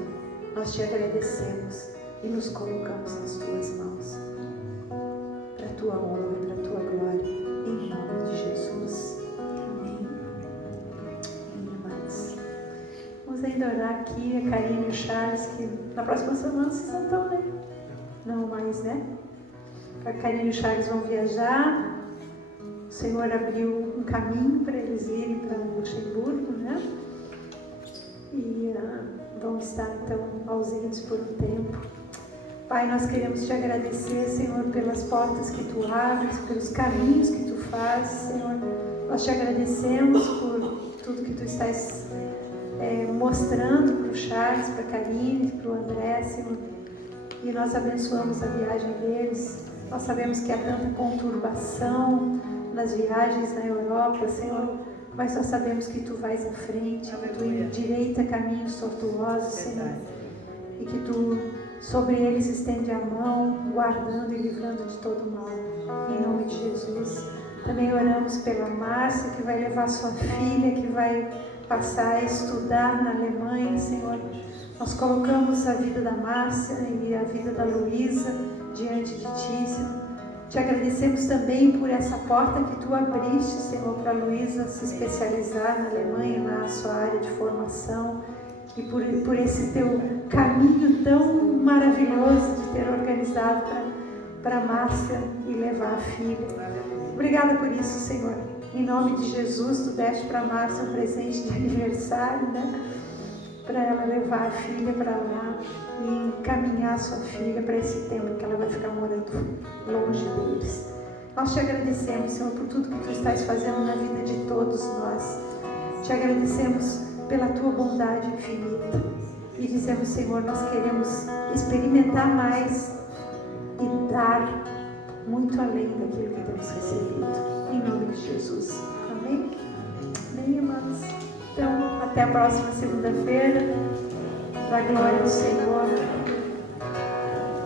nós Te agradecemos e nos colocamos nas Tuas mãos, para a Tua honra e para a Tua glória, em nome de Jesus. Amém. Amém, amados. Vamos ainda orar aqui a Karine e o Charles, que na próxima semana vocês não estão, né? Não mais, né? A Karine e o Charles vão viajar. O Senhor abriu um caminho para eles irem para Luxemburgo, né? E vão estar então ausentes por um tempo. Pai, nós queremos Te agradecer, Senhor, pelas portas que Tu abres, pelos caminhos que Tu fazes, Senhor. Nós Te agradecemos por tudo que Tu estás mostrando para o Charles, para a Karine, para o André, Senhor. E nós abençoamos a viagem deles. Nós sabemos que há tanta conturbação nas viagens na Europa, Senhor, mas nós sabemos que Tu vais à frente, que Tu endireita caminhos tortuosos, Senhor, e que Tu sobre eles estende a mão, guardando e livrando de todo mal, em nome de Jesus. Também oramos pela Márcia, que vai levar sua filha, que vai passar a estudar na Alemanha, Senhor. Nós colocamos a vida da Márcia e a vida da Luísa diante de Ti, Senhor. Te agradecemos também por essa porta que Tu abriste, Senhor, para a Luísa se especializar na Alemanha, na sua área de formação, e por esse Teu caminho tão maravilhoso de ter organizado para a Márcia e levar a filha. Obrigada por isso, Senhor. Em nome de Jesus, Tu deste para a Márcia um presente de aniversário, né? Para ela levar a filha para lá e encaminhar a sua filha para esse tempo que ela vai ficar morando longe deles. Nós Te agradecemos, Senhor, por tudo que Tu estás fazendo na vida de todos nós. Te agradecemos pela Tua bondade infinita e dizemos, Senhor, nós queremos experimentar mais e dar muito além daquilo que temos recebido. Em nome de Jesus. Amém? Amém, amados? Então, até a próxima segunda-feira. Para a glória do Senhor.